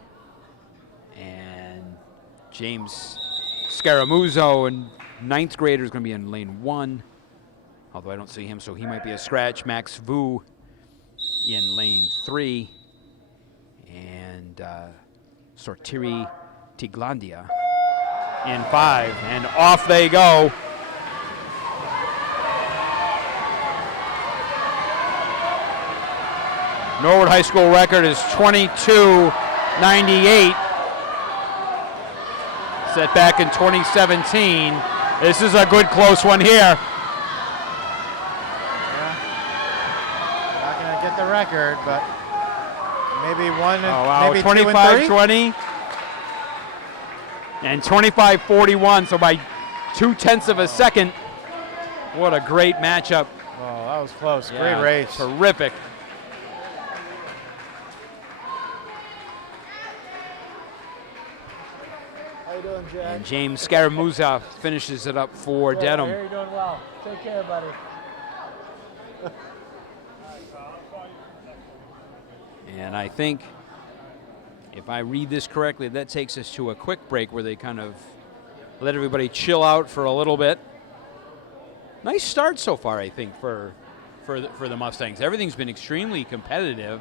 And James Scaramuzzo, and 9th grader, is going to be in lane 1. Although I don't see him, so he might be a scratch. Max Vu in lane 3. And Sortiri Tiglandia in 5. And off they go. Norwood High School record is 22:98. Set back in 2017. This is a good close one here. Not going to get the record, but maybe one. Oh, wow, maybe 2 and 3. 25-20 and 25-41, so by 0.2 of a second. What a great matchup. Oh, that was close. Yeah, Great race. Terrific. How you doing, Jack? And James Scaramuzza finishes it up for Dedham. You're doing well. Take care, buddy. And I think, if I read this correctly, that takes us to a quick break where they kind of let everybody chill out for a little bit. Nice start so far, I think, for the Mustangs. Everything's been extremely competitive.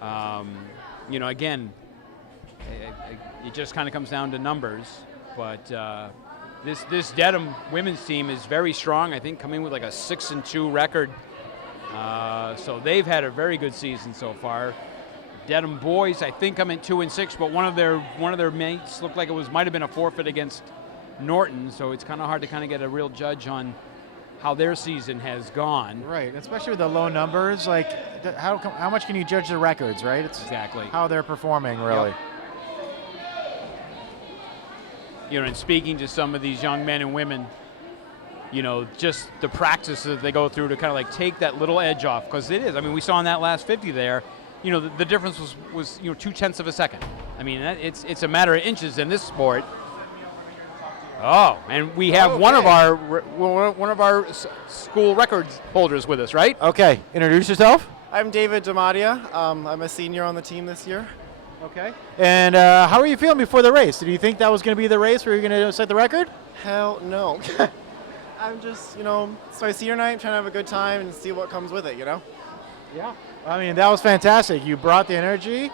Again, it just kind of comes down to numbers. But this Dedham women's team is very strong. I think coming with like a 6-2 record. So they've had a very good season so far. Dedham boys, I think, come in 2-6, but one of their mates looked like it might have been a forfeit against Norton. So it's kind of hard to kind of get a real judge on how their season has gone. Right, especially with the low numbers. Like, how much can you judge the records, right? It's Exactly. how they're performing, really. Yep. And speaking to some of these young men and women, just the practices that they go through to kind of like take that little edge off, because it is. I mean, we saw in that last 50 there, the difference was 0.2 of a second. I mean, it's a matter of inches in this sport. Oh, and we have one of our school records holders with us, right? Okay, introduce yourself. I'm David Damadia. I'm a senior on the team this year. Okay. And how are you feeling before the race? Did you think that was going to be the race where you're going to set the record? Hell no. I'm just, it's my senior night. I'm trying to have a good time and see what comes with it, Yeah. I mean, that was fantastic. You brought the energy.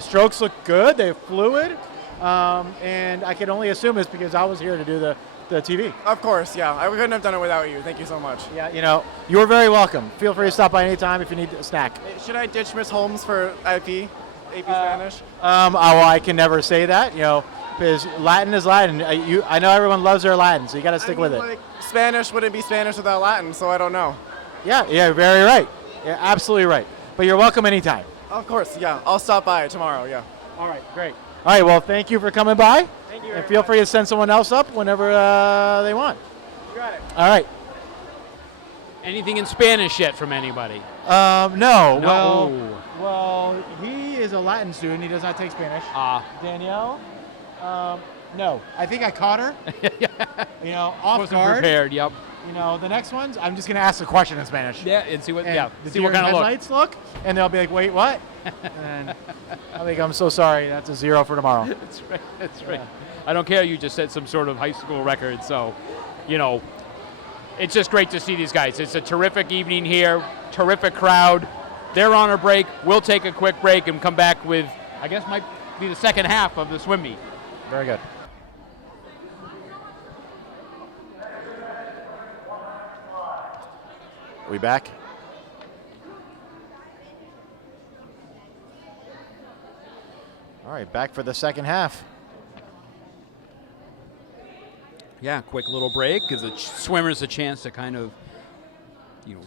Strokes look good. They're fluid. And I can only assume it's because I was here to do the TV. Of course, yeah. I couldn't have done it without you. Thank you so much. Yeah, you're very welcome. Feel free to stop by anytime if you need a snack. Should I ditch Miss Holmes for AP Spanish? I can never say that, because Latin is Latin. I know everyone loves their Latin, so you got to stick with it. Like, Spanish wouldn't be Spanish without Latin, so I don't know. Yeah, very right. Yeah, absolutely right. But you're welcome anytime. Of course, yeah. I'll stop by tomorrow, yeah. All right, great. All right, well, thank you for coming by. Thank you. And feel free to send someone else up whenever they want. You got it. All right. Anything in Spanish yet from anybody? No. No. Well, he is a Latin student. He does not take Spanish. Danielle? No. I think I caught her. Off Wasn't guard. prepared. Yep. The next ones, I'm just going to ask a question in Spanish. Yeah, and see what. And See what kind of look. headlights look, and they'll be like, "Wait, what?" And I'll be like, "I'm so sorry. That's a 0 for tomorrow." That's right. I don't care. You just set some sort of high school record, so it's just great to see these guys. It's a terrific evening here, terrific crowd. They're on a break. We'll take a quick break and come back with, I guess, might be the second half of the swim meet. Very good. We back? All right, back for the second half. Yeah, quick little break gives the swimmers a chance to kind of,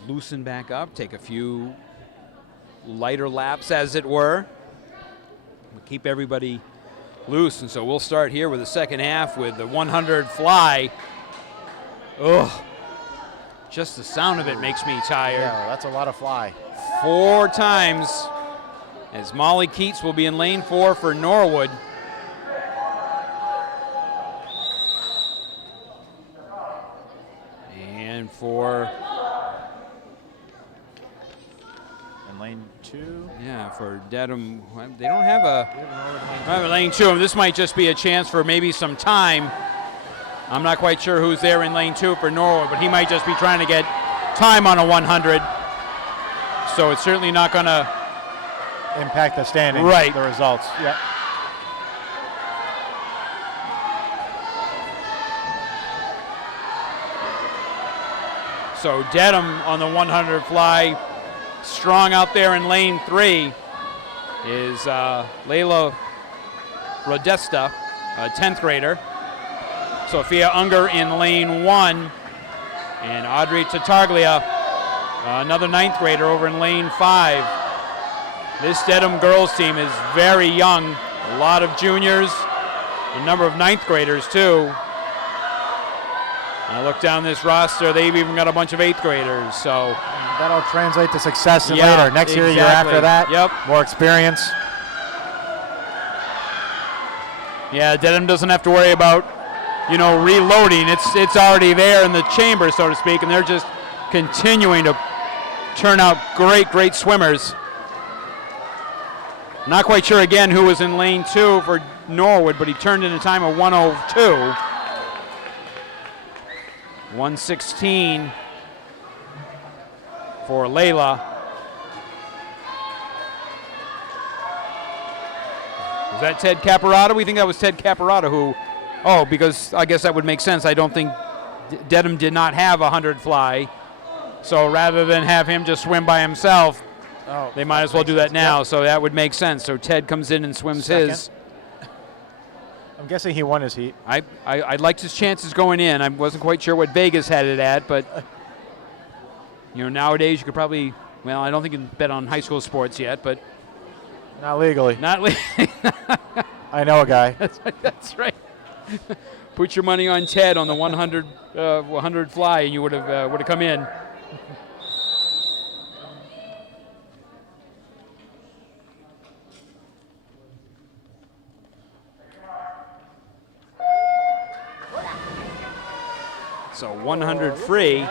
loosen back up, take a few lighter laps, as it were. We'll keep everybody loose, and so we'll start here with the second half with the 100 fly. Ugh. Just the sound of it makes me tired. Yeah, that's a lot of fly. 4 times as Molly Keats will be in lane 4 for Norwood. And for... in lane 2? Yeah, for Dedham. They don't have a lane 2. This might just be a chance for maybe some time. I'm not quite sure who's there in lane 2 for Norwood, but he might just be trying to get time on a 100. So it's certainly not going to impact the standings, right. The results. Yep. So Dedham on the 100 fly, strong out there in lane 3 is Layla Rodesta, a 10th grader. Sophia Unger in lane 1, and Audrey Tatarglia, another 9th grader, over in lane 5. This Dedham girls team is very young, a lot of juniors, a number of 9th graders too. And I look down this roster, they've even got a bunch of 8th graders, so. That'll translate to success later. Next exactly. year after that, yep. More experience. Yeah, Dedham doesn't have to worry about reloading. It's already there in the chamber, so to speak, and they're just continuing to turn out great swimmers. Not quite sure again who was in lane 2 for Norwood, but he turned in a time of 1:02. 1:16 for Layla. Was that Ted Caparata? We think that was Ted Caparata who. Oh, because I guess that would make sense. I don't think Dedham did not have a 100 fly. So rather than have him just swim by himself, they might as well do that now. Yep. So that would make sense. So Ted comes in and swims his. I'm guessing he won his heat. I liked his chances going in. I wasn't quite sure what Vegas had it at, but nowadays you could probably, I don't think you can bet on high school sports yet, but. Not legally. Not legally. I know a guy. That's right. Put your money on Ted on the 100 fly, and you would have come in. So 100 free.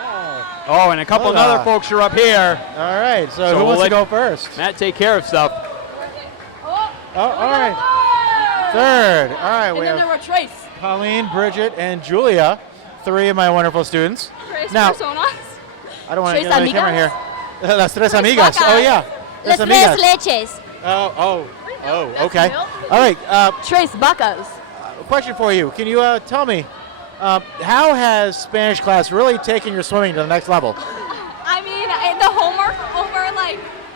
Oh, and a couple of other folks are up here. All right. So who wants to go first? Matt, take care of stuff. Oh, all right. Third. All right. And then there were Trace. Colleen, Bridget, and Julia, 3 of my wonderful students. Tres now, personas. I don't want to Tres get on the camera here. Las tres amigas. Oh, yeah. Las tres leches. Oh, okay. All right. Tres vacas. Question for you. Can you tell me, how has Spanish class really taken your swimming to the next level? I mean, the homework over,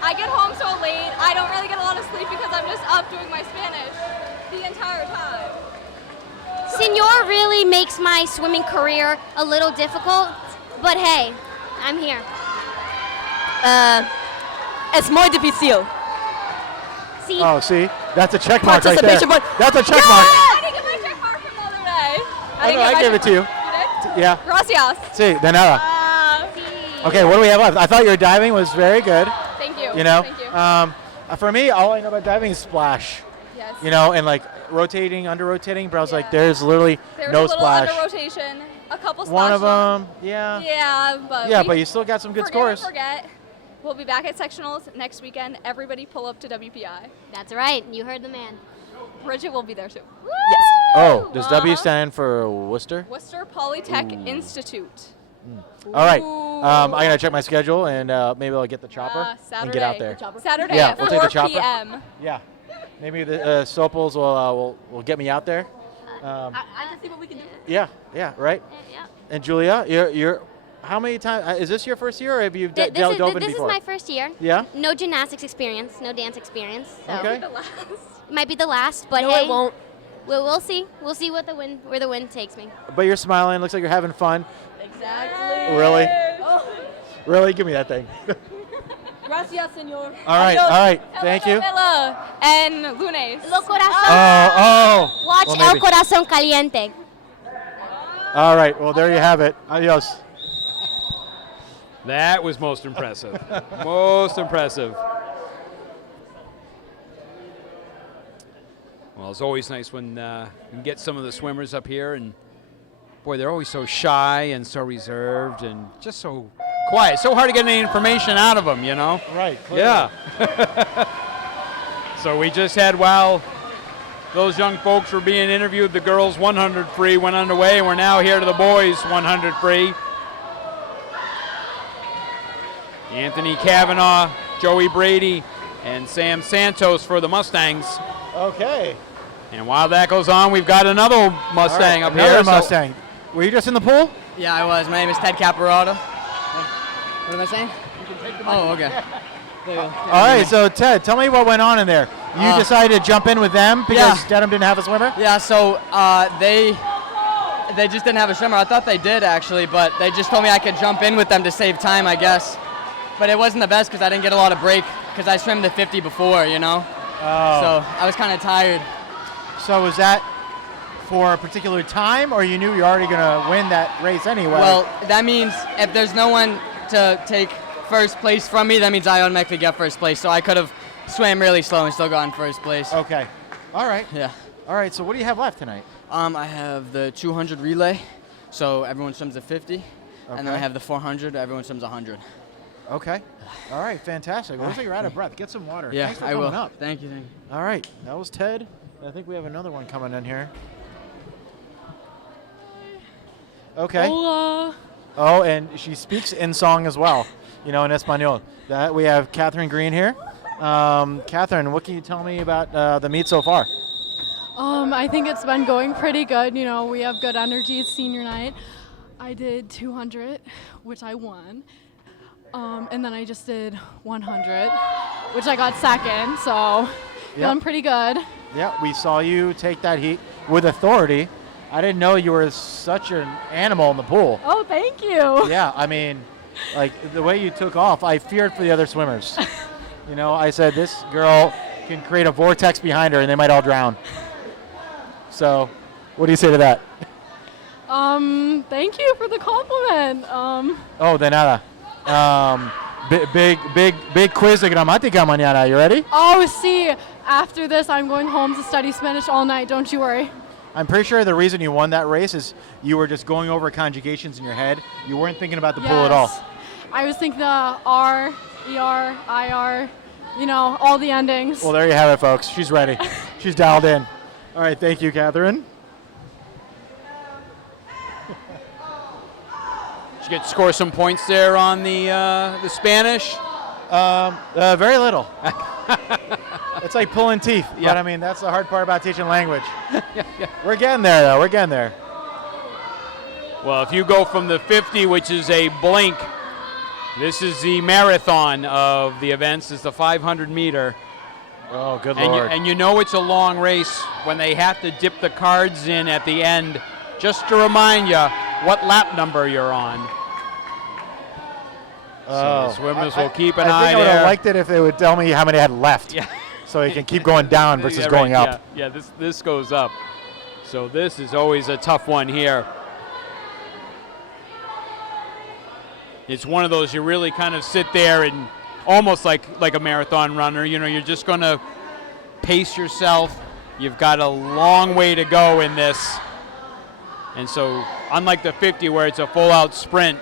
I get home so late, I don't really get a lot of sleep because I'm just up doing my Spanish the entire time. Senor really makes my swimming career a little difficult, but hey, I'm here. Es muy difícil. See? Oh, see? That's a check mark right there. That's a check Yeah! mark. I didn't get my check mark from the other day. I gave it to you. You did? Yeah. Gracias. See, de nada. Okay, what do we have left? I thought your diving was very good. Thank you. Thank you. For me, all I know about diving is splash. Yes. And rotating, under rotating, but I was like, there's literally no splash. There's a little under rotation, a couple splash. One of them, yeah. Yeah, but you still got some good scores. Forget. We'll be back at sectionals next weekend. Everybody pull up to WPI. That's right. You heard the man. Bridget will be there too. Yes. Oh, does W stand for Worcester? Worcester Polytech Institute. All right. I gotta check my schedule, and maybe I'll get the chopper and get out there. Saturday Yeah, at we'll 4 take the chopper. p.m. Yeah. Maybe the Sopels will get me out there. I can see what we can do. Yeah. Right. Yeah. And Julia, you're how many times? Is this your first year, or have you dove in This before? is my first year. Yeah. No gymnastics experience, no dance experience. So Okay. might be the last, but No, hey, it won't. We'll see. We'll see where the wind takes me. But you're smiling. Looks like you're having fun. Exactly. Really? Really? Give me that thing. Gracias, señor. All right. Thank you. And lunes. Lo corazón. Oh. Watch Well, El maybe. Corazón Caliente. All right. Well, there you have it. Adios. That was most impressive. Most impressive. Well, it's always nice when you can get some of the swimmers up here, and boy, they're always so shy and so reserved and just so quiet. So hard to get any information out of them, you know? Right. Clearly. Yeah. So we just had, while those young folks were being interviewed, the girls 100 free went underway, and we're now here to the boys 100 free. Anthony Kavanaugh, Joey Brady, and Sam Santos for the Mustangs. Okay. And while that goes on, we've got another Mustang up Another here. Mustang. Were you just in the pool? Yeah, I was. My name is Ted Caparotto. What am I saying? Oh, okay. There you go. All right. So Ted, tell me what went on in there. You decided to jump in with them because Yeah. Dedham didn't have a swimmer. Yeah, so they just didn't have a swimmer. I thought they did actually, but they just told me I could jump in with them to save time, I guess. But it wasn't the best because I didn't get a lot of break because I swam the 50 before, you know. Oh. So I was kind of tired. So was that for a particular time, or you knew you were already going to win that race anyway? Well, that means if there's no one to take first place from me, that means I automatically get first place. So I could have swam really slow and still gotten first place. Okay. All right. Yeah. All right. So what do you have left tonight? I have the 200 relay, so everyone swims the 50, and then I Okay. have the 400, everyone swims 100. Okay. All right. Fantastic. Looks like you're out of breath. Get some water. Yeah, Thanks for I coming will. up. Thank you. All right. That was Ted. I think we have another one coming in here. Okay. Hola. Oh, and she speaks in song as well, in Espanol. That we have Catherine Green here. Catherine, what can you tell me about the meet so far? I think it's been going pretty good. We have good energy. It's senior night. I did 200, which I won. And then I just did 100, which I got second. So feeling pretty good. Yeah, we saw you take that heat with authority. I didn't know you were such an animal in the pool. Oh, thank you. Yeah, I mean, like the way you took off, I feared for the other swimmers. I said this girl can create a vortex behind her and they might all drown. So, what do you say to that? Thank you for the compliment. Oh, de nada. Big quiz de gramática mañana. You ready? Oh, see, after this, I'm going home to study Spanish all night. Don't you worry. I'm pretty sure the reason you won that race is you were just going over conjugations in your head. You weren't thinking about the pool at all. Yes. I was thinking the R, ER, IR, all the endings. Well, there you have it, folks. She's ready. She's dialed in. All right, thank you, Catherine. Did you get to score some points there on the Spanish? Very little. It's like pulling teeth. Yeah. But I mean, that's the hard part about teaching language. We're getting there, though. We're getting there. Well, if you go from the 50, which is a blink, this is the marathon of the events, is the 500 meter. Oh, good And Lord. you know it's a long race when they have to dip the cards in at the end just to remind you what lap number you're on. So the swimmers will keep an I eye think I would have there. liked it if they would tell me how many I had left. Yeah. So you can keep going down versus Yeah, going right, up. Yeah, this goes up. So this is always a tough one here. It's one of those you really kind of sit there and almost like a marathon runner. You're just going to pace yourself. You've got a long way to go in this. And so unlike the 50 where it's a full-out sprint,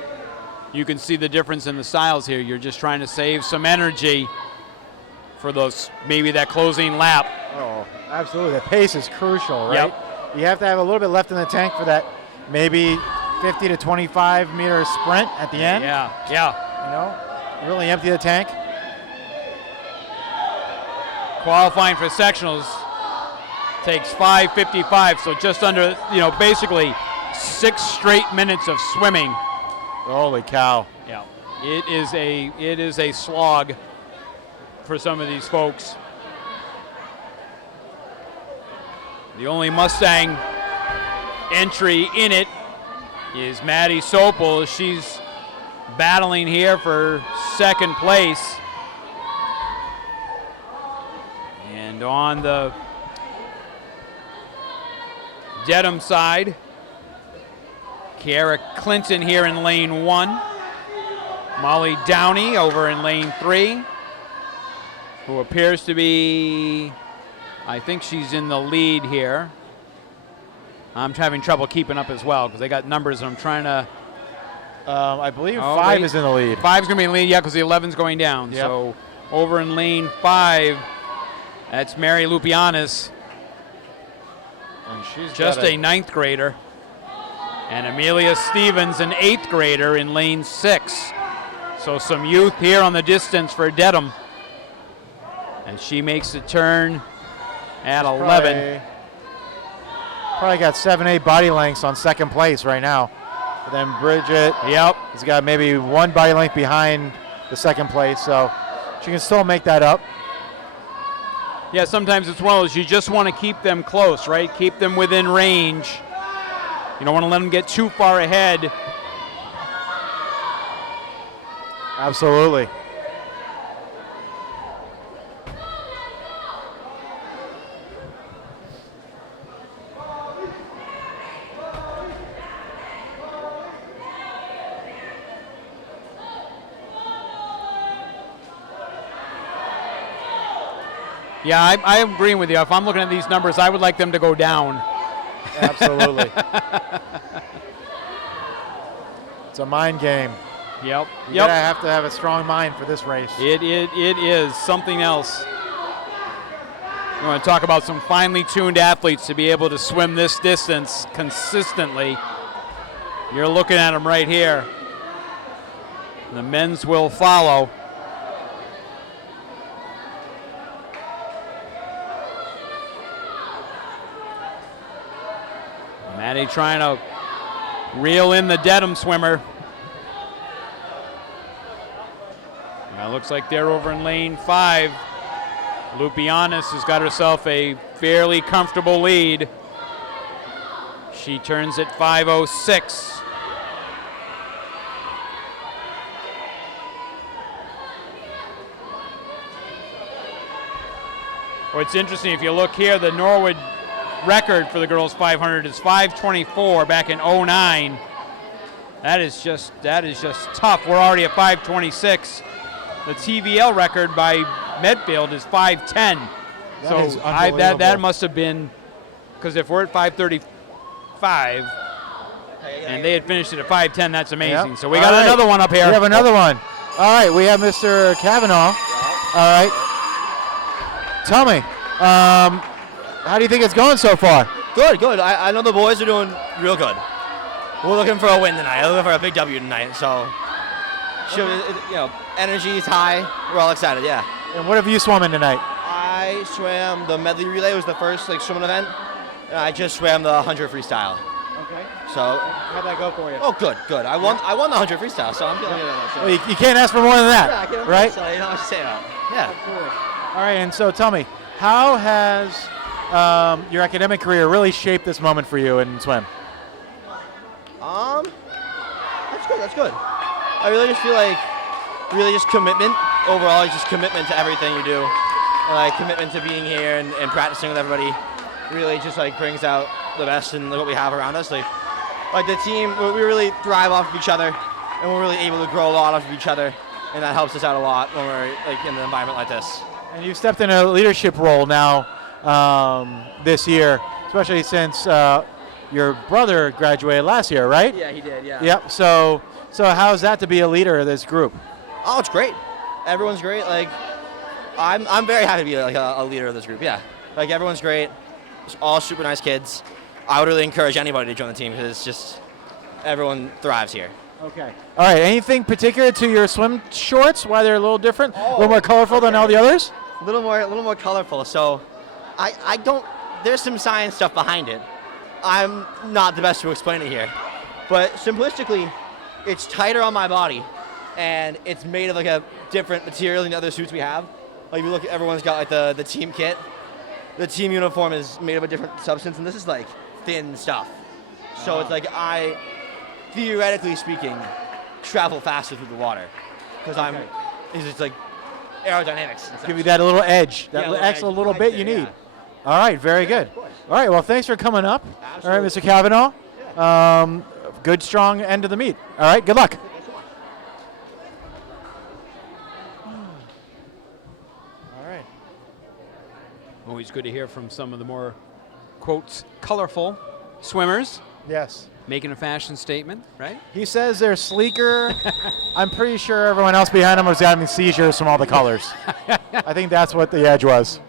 you can see the difference in the styles here. You're just trying to save some energy for maybe that closing lap. Oh, absolutely. The pace is crucial, right? Yep. You have to have a little bit left in the tank for that maybe 50 to 25 meter sprint at the end. Yeah. You know, really empty the tank. Qualifying for sectionals takes 5:55, so just under, basically 6 straight minutes of swimming. Holy cow. Yeah. It is a slog for some of these folks. The only Mustang entry in it is Maddie Sopel. She's battling here for second place. And on the Dedham side, Kiara Clinton here in lane 1. Molly Downey over in lane 3, who appears to be, I think she's in the lead here. I'm having trouble keeping up as well because they got numbers and I'm trying to. I believe 5 is in the lead. 5's going to be in the lead, yeah, because the 11's going down. Yep. So over in lane 5, that's Mary Lupianis, And she's just got a 9th grader. And Amelia Stevens, an 8th grader in lane 6. So some youth here on the distance for Dedham. And she makes the turn at 11. Probably got 7-8 body lengths on second place right now. But then Bridget has got maybe 1 body length behind the second place, so she can still make that up. Yeah, sometimes it's one of those, you just want to keep them close, right? Keep them within range. You don't want to let them get too far ahead. Absolutely. Yeah, I'm agreeing with you. If I'm looking at these numbers, I would like them to go down. Absolutely. It's a mind game. Yep. You gotta have to have a strong mind for this race. It is something else. You want to talk about some finely tuned athletes to be able to swim this distance consistently. You're looking at them right here. The men's will follow. Maddie trying to reel in the Dedham swimmer. Now looks like they're over in lane 5. Lupianis has got herself a fairly comfortable lead. She turns at 5:06. Well, it's interesting, if you look here, the Norwood record for the girls 500 is 5:24 back in 09. That is just tough. We're already at 5:26. The TVL record by Medfield is 5:10. That must have been, because if we're at 5:35 and they had finished it at 5:10, that's amazing. Yep. So we got another one up here. We have another one. All right, we have Mr. Kavanaugh. All right. Tell me, how do you think it's going so far? Good. I know the boys are doing real good. We're looking for a win tonight. We're looking for a big W tonight. So, energy is high. We're all excited, yeah. And what have you swum in tonight? I swam the medley relay. It was the first swimming event. And I just swam the 100 freestyle. Okay. So how'd that go for you? Oh, good. I won the 100 freestyle. So I'm feeling good about that. Well, you can't ask for more than that, yeah, I can't right? So you know what to say about it. Yeah. Absolutely. All right, and so tell me, how has your academic career really shaped this moment for you in swim? That's good. I really just feel like just commitment overall, just commitment to everything you do, and like commitment to being here and practicing with everybody. Really just like brings out the best in what we have around us. Like the team, we really thrive off of each other, and we're really able to grow a lot off of each other, and that helps us out a lot when we're like in an environment like this. And you've stepped in a leadership role now this year, especially since your brother graduated last year, right? Yeah, he did. Yeah. Yep. So how's that to be a leader of this group? Oh, it's great. Everyone's great. Like, I'm very happy to be like a leader of this group. Yeah. Like everyone's great. It's all super nice kids. I would really encourage anybody to join the team because everyone thrives here. Okay. All right. Anything particular to your swim shorts? Why they're a little different, a little more colorful than all the others? A little more colorful. So, I don't. There's some science stuff behind it. I'm not the best to explain it here, but simplistically, it's tighter on my body, and it's made of like a different material than the other suits we have. Like if you look, everyone's got like the team kit. The team uniform is made of a different substance, and this is like thin stuff. So it's like I, theoretically speaking, travel faster through the water because it's just like aerodynamics. Give you that little edge, that little extra edge little right bit there, you need. yeah. All right, very good. Of course. All right, well, thanks for coming up. Absolutely. All right, Mr. Kavanaugh. Good, strong end of the meet. All right, good luck. All right. Always good to hear from some of the more, quotes, colorful swimmers Yes. making a fashion statement, right? He says they're sleeker. I'm pretty sure everyone else behind him was having seizures from all the colors. I think that's what the edge was.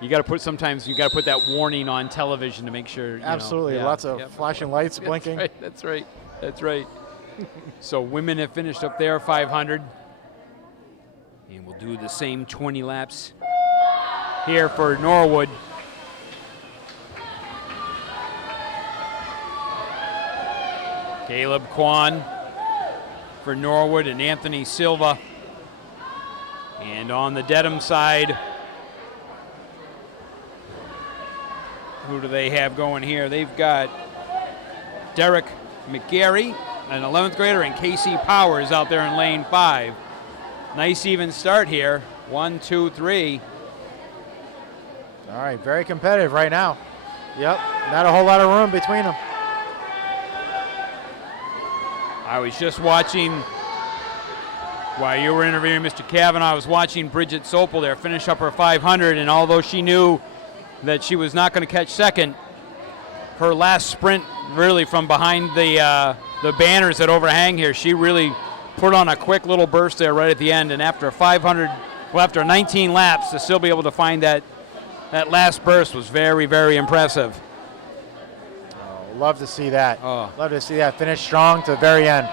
You got to put that warning on television to make sure. Absolutely, lots of flashing lights blinking. That's right. So women have finished up their 500, and we'll do the same 20 laps here for Norwood. Caleb Kwan for Norwood and Anthony Silva. And on the Dedham side, who do they have going here? They've got Derek McGarry, an 11th grader, and Casey Powers out there in lane 5. Nice even start here. 1, 2, 3. All right, very competitive right now. Yep, not a whole lot of room between them. I was just watching, while you were interviewing Mr. Kavanaugh, I was watching Bridget Sopel there finish up her 500, and although she knew that she was not going to catch second, her last sprint really from behind the banners that overhang here, she really put on a quick little burst there right at the end, and after 19 laps, to still be able to find that last burst was very, very impressive. Love to see that. Oh. Love to see that. Finish strong to the very end.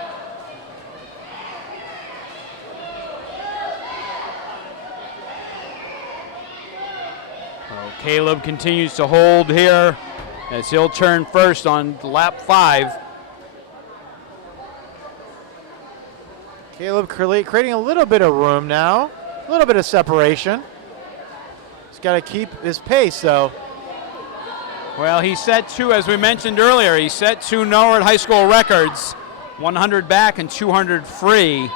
Caleb continues to hold here as he'll turn first on lap 5. Caleb creating a little bit of room now, a little bit of separation. He's got to keep his pace, though. Well, he set two, as we mentioned earlier, he set 2 Norwood High School records, 100 back and 200 free.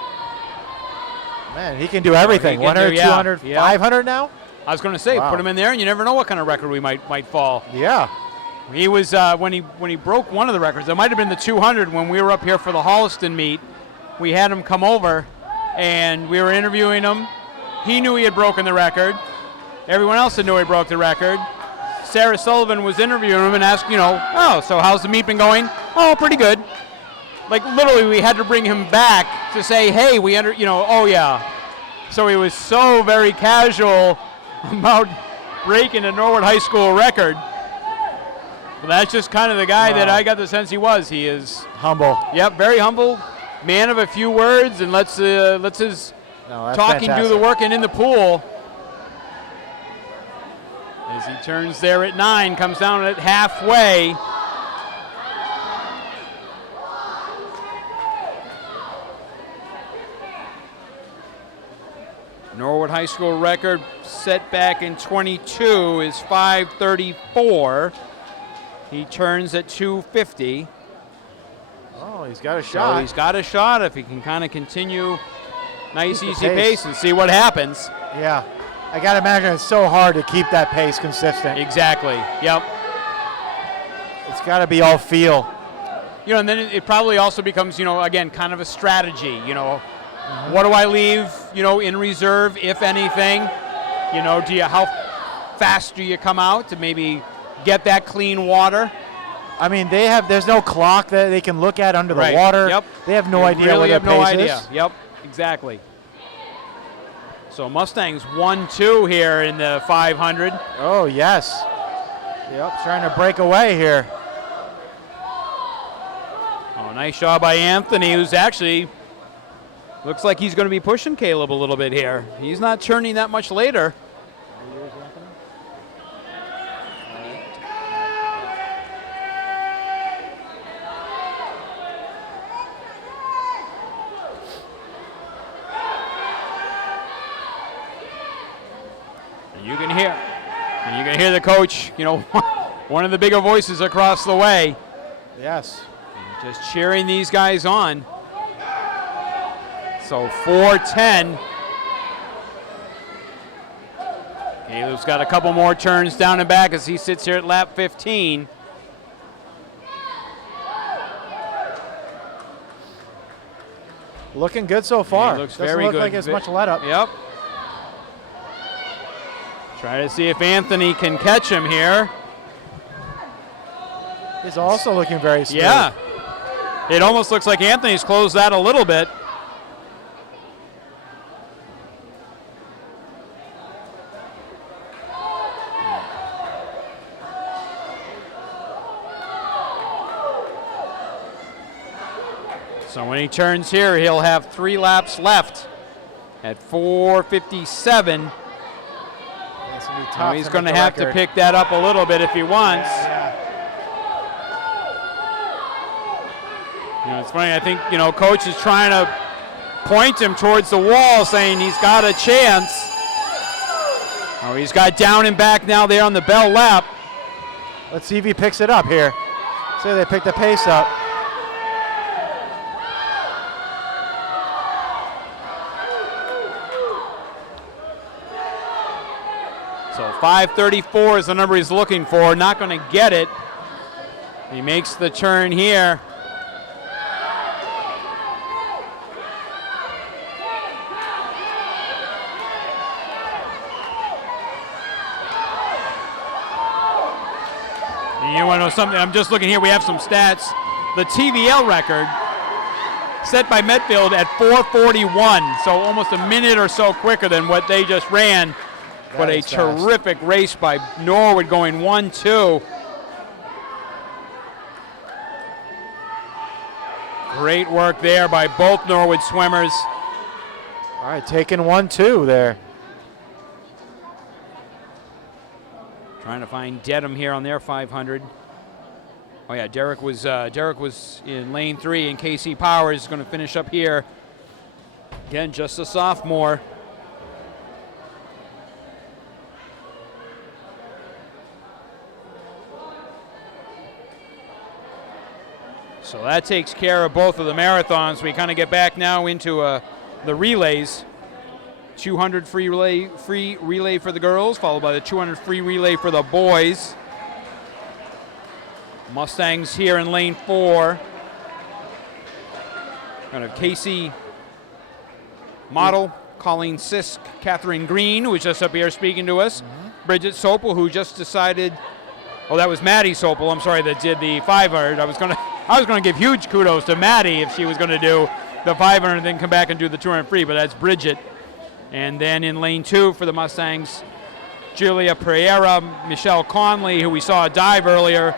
Man, he can do everything. 100, 200, 500 now? I was going to say, Wow. put him in there, and you never know what kind of record we might fall. Yeah. He was when he broke one of the records. It might have been the 200 when we were up here for the Holliston meet. We had him come over, and we were interviewing him. He knew he had broken the record. Everyone else knew he broke the record. Sarah Sullivan was interviewing him and asked, so how's the meet been going? Oh, pretty good. Like literally, we had to bring him back to say, hey, oh yeah. So he was so very casual about breaking a Norwood High School record. Well, that's just kind of the guy that I got the sense he was. He is humble. Yep, very humble, man of a few words, and lets his talking do the work. And in the pool, as he turns there at 9, comes down at halfway. Norwood High School record set back in 22 is 5:34. He turns at 2:50. Oh, he's got a shot. So he's got a shot if he can kind of continue nice, easy pace and see what happens. Yeah. I got to imagine it's so hard to keep that pace consistent. Exactly. Yep. It's got to be all feel. And then it probably also becomes, again, kind of a strategy. What do I leave, in reserve, if anything? How fast do you come out to maybe get that clean water? I mean, there's no clock that they can look at under the water. Yep. They have no idea what their pace is. Yep, exactly. So Mustangs 1-2 here in the 500. Oh, yes. Yep, trying to break away here. Oh, Oh, nice job by Anthony, who's actually looks like he's going to be pushing Caleb a little bit here. He's not turning that much later. And you can hear the coach, you know, one of the bigger voices across the way. Yes. Just cheering these guys on. So 4:10. Caleb's got a couple more turns down and back as he sits here at lap 15. Looking good so far. He looks Doesn't very look good. like as much let up. Yep. Try to see if Anthony can catch him here. He's also looking very smooth. Yeah. It almost looks like Anthony's closed that a little bit. So when he turns here, he'll have 3 laps left at 4:57. Now he's going to have to pick that up a little bit if he wants. You know, it's funny, I think, you know, coach is trying to point him towards the wall, saying he's got a chance. Oh, he's got down and back now there on the bell lap. Let's see if he picks it up here. So they pick the pace up. So 5:34 is the number he's looking for. Not going to get it. He makes the turn here. And you want to know something? I'm just looking here. We have some stats. The TVL record set by Metfield at 4:41, so almost a minute or so quicker than what they just ran. But a terrific race by Norwood, going 1-2. Great work there by both Norwood swimmers. All right, taking 1-2 there. Trying to find Dedham here on their 500. Oh yeah, Derek was in lane 3, and KC Powers is going to finish up here. Again, just a sophomore. So that takes care of both of the marathons. We kind of get back now into the relays. 200 free relay for the girls, followed by the 200 free relay for the boys. Mustangs here in lane 4. Kind of Casey Model, Colleen Sisk, Catherine Green, who was just up here speaking to us. Bridget Sopel, who just decided, oh, that was Maddie Sopel, I'm sorry, that did the 500. I was going to give huge kudos to Maddie if she was going to do the 500 and then come back and do the 200 free, but that's Bridget. And then in lane 2 for the Mustangs, Julia Pereira, Michelle Conley, who we saw dive earlier,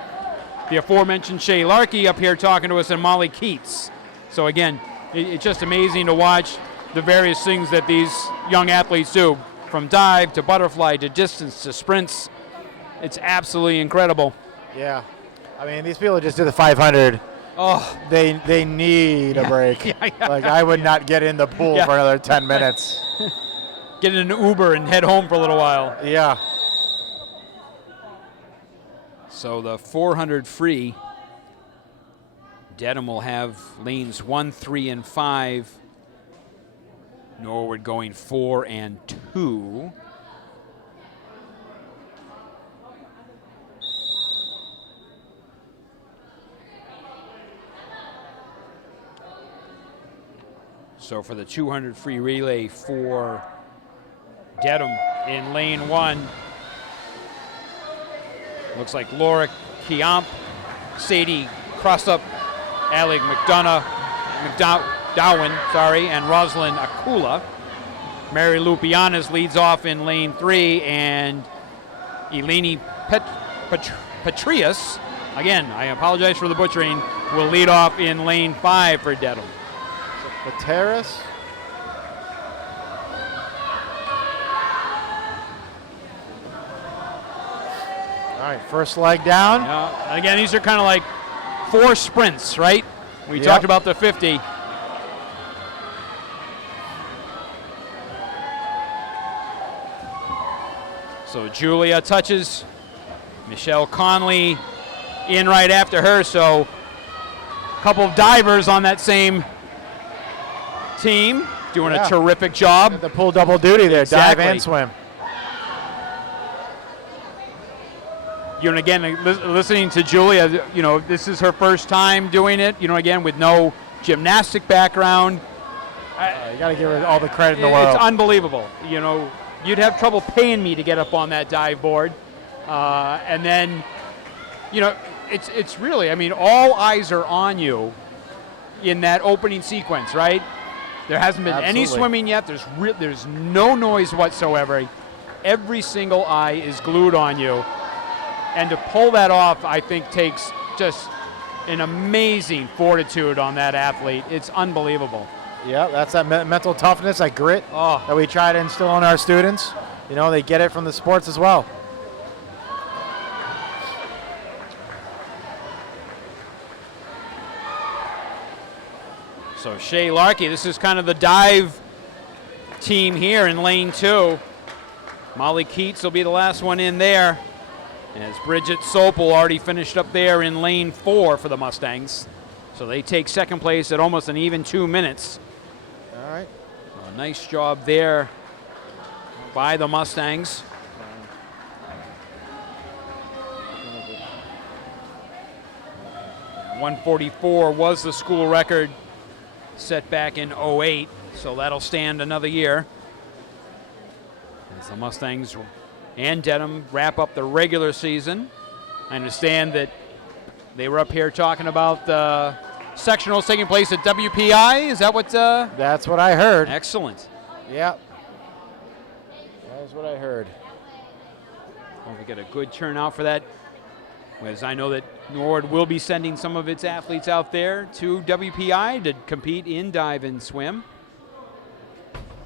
the aforementioned Shay Larkey up here talking to us, and Molly Keats. So again, it's just amazing to watch the various things that these young athletes do, from dive to butterfly to distance to sprints. It's absolutely incredible. Yeah. I mean, these people just did the 500. Oh, They need a break. Like, I would not get in the pool for another 10 minutes. Get in an Uber and head home for a little while. Yeah. So the 400 free, Dedham will have lanes 1, 3, and 5. Norwood going 4 and 2. So for the 200 free relay for Dedham in lane 1, looks like Laura Kiamp, Sadie Crossup, Alec McDowan, and Rosalind Akula. Mary Lupianis leads off in lane 3, and Eleni Petrius again, I apologize for the butchering, will lead off in lane 5 for Dedham. Gutierrez. All right, first leg down. Yeah, and again, these are kind of like 4 sprints, right? We Yep. talked about the 50. So Julia touches. Michelle Conley in right after her. So a couple of divers on that same team doing Yeah. a terrific job. The pull double duty there, Exactly. dive and swim. You know, again, listening to Julia, you know, this is her first time doing it, you know, again, with no gymnastic background. You got to give her all the credit in the world. It's unbelievable. You know, you'd have trouble paying me to get up on that dive board. And then, you know, it's really, I mean, all eyes are on you in that opening sequence, right? There hasn't been any Absolutely. swimming yet. There's no noise whatsoever. Every single eye is glued on you. And to pull that off, I think, takes just an amazing fortitude on that athlete. It's unbelievable. Yeah, that's that mental toughness, that grit that we try to instill in our students. You know, they get it from the sports as well. So Shay Larkey, this is kind of the dive team here in lane 2. Molly Keats will be the last one in there, as Bridget Sopel already finished up there in lane 4 for the Mustangs. So they take second place at almost an even 2 minutes. All right. So a nice job there by the Mustangs. .144 was the school record set back in '08, so that'll stand another year. As the Mustangs and Dedham wrap up the regular season. I understand that they were up here talking about the sectionals taking place at WPI. Is that what? That's what I heard. Excellent. Yep. That is what I heard. Well, we get a good turnout for that. As I know that Norwood will be sending some of its athletes out there to WPI to compete in dive and swim.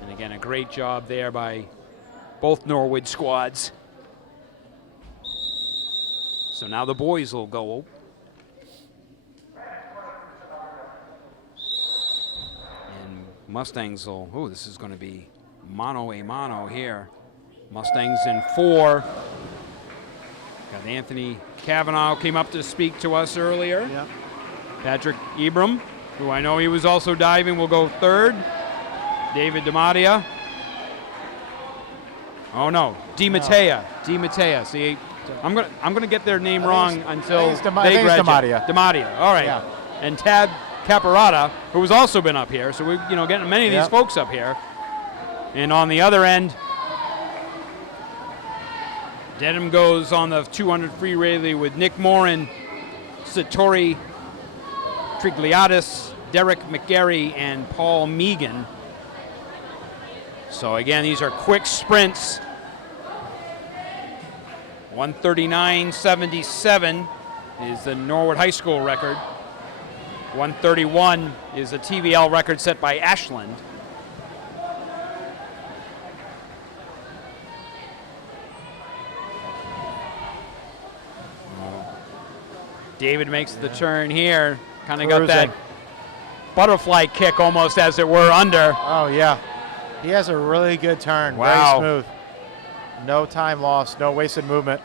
And again, a great job there by both Norwood squads. So now the boys will go. And Mustangs will, oh, this is going to be mano a mano here. Mustangs in 4. Got Anthony Cavanaugh came up to speak to us earlier. Yep. Patrick Ibram, who I know he was also diving, will go 3rd. David DiMattia. Oh no, DiMattea. DiMattea. See, I'm gonna get their name wrong until they graduate. DiMattia. All right. Yeah. And Tab Caparata, who has also been up here. So we're getting many of these Yep. folks up here. And on the other end, Dedham goes on the 200 free relay with Nick Morin, Satori Trigliatis, Derek McGarry, and Paul Megan. So again, these are quick sprints. 139.77 is the Norwood High School record. 131 is the TVL record set by Ashland. David makes the turn here. Kind of got that butterfly kick almost, as it were, under. Oh, yeah. He has a really good turn. Wow. Very smooth. No time lost, no wasted movement.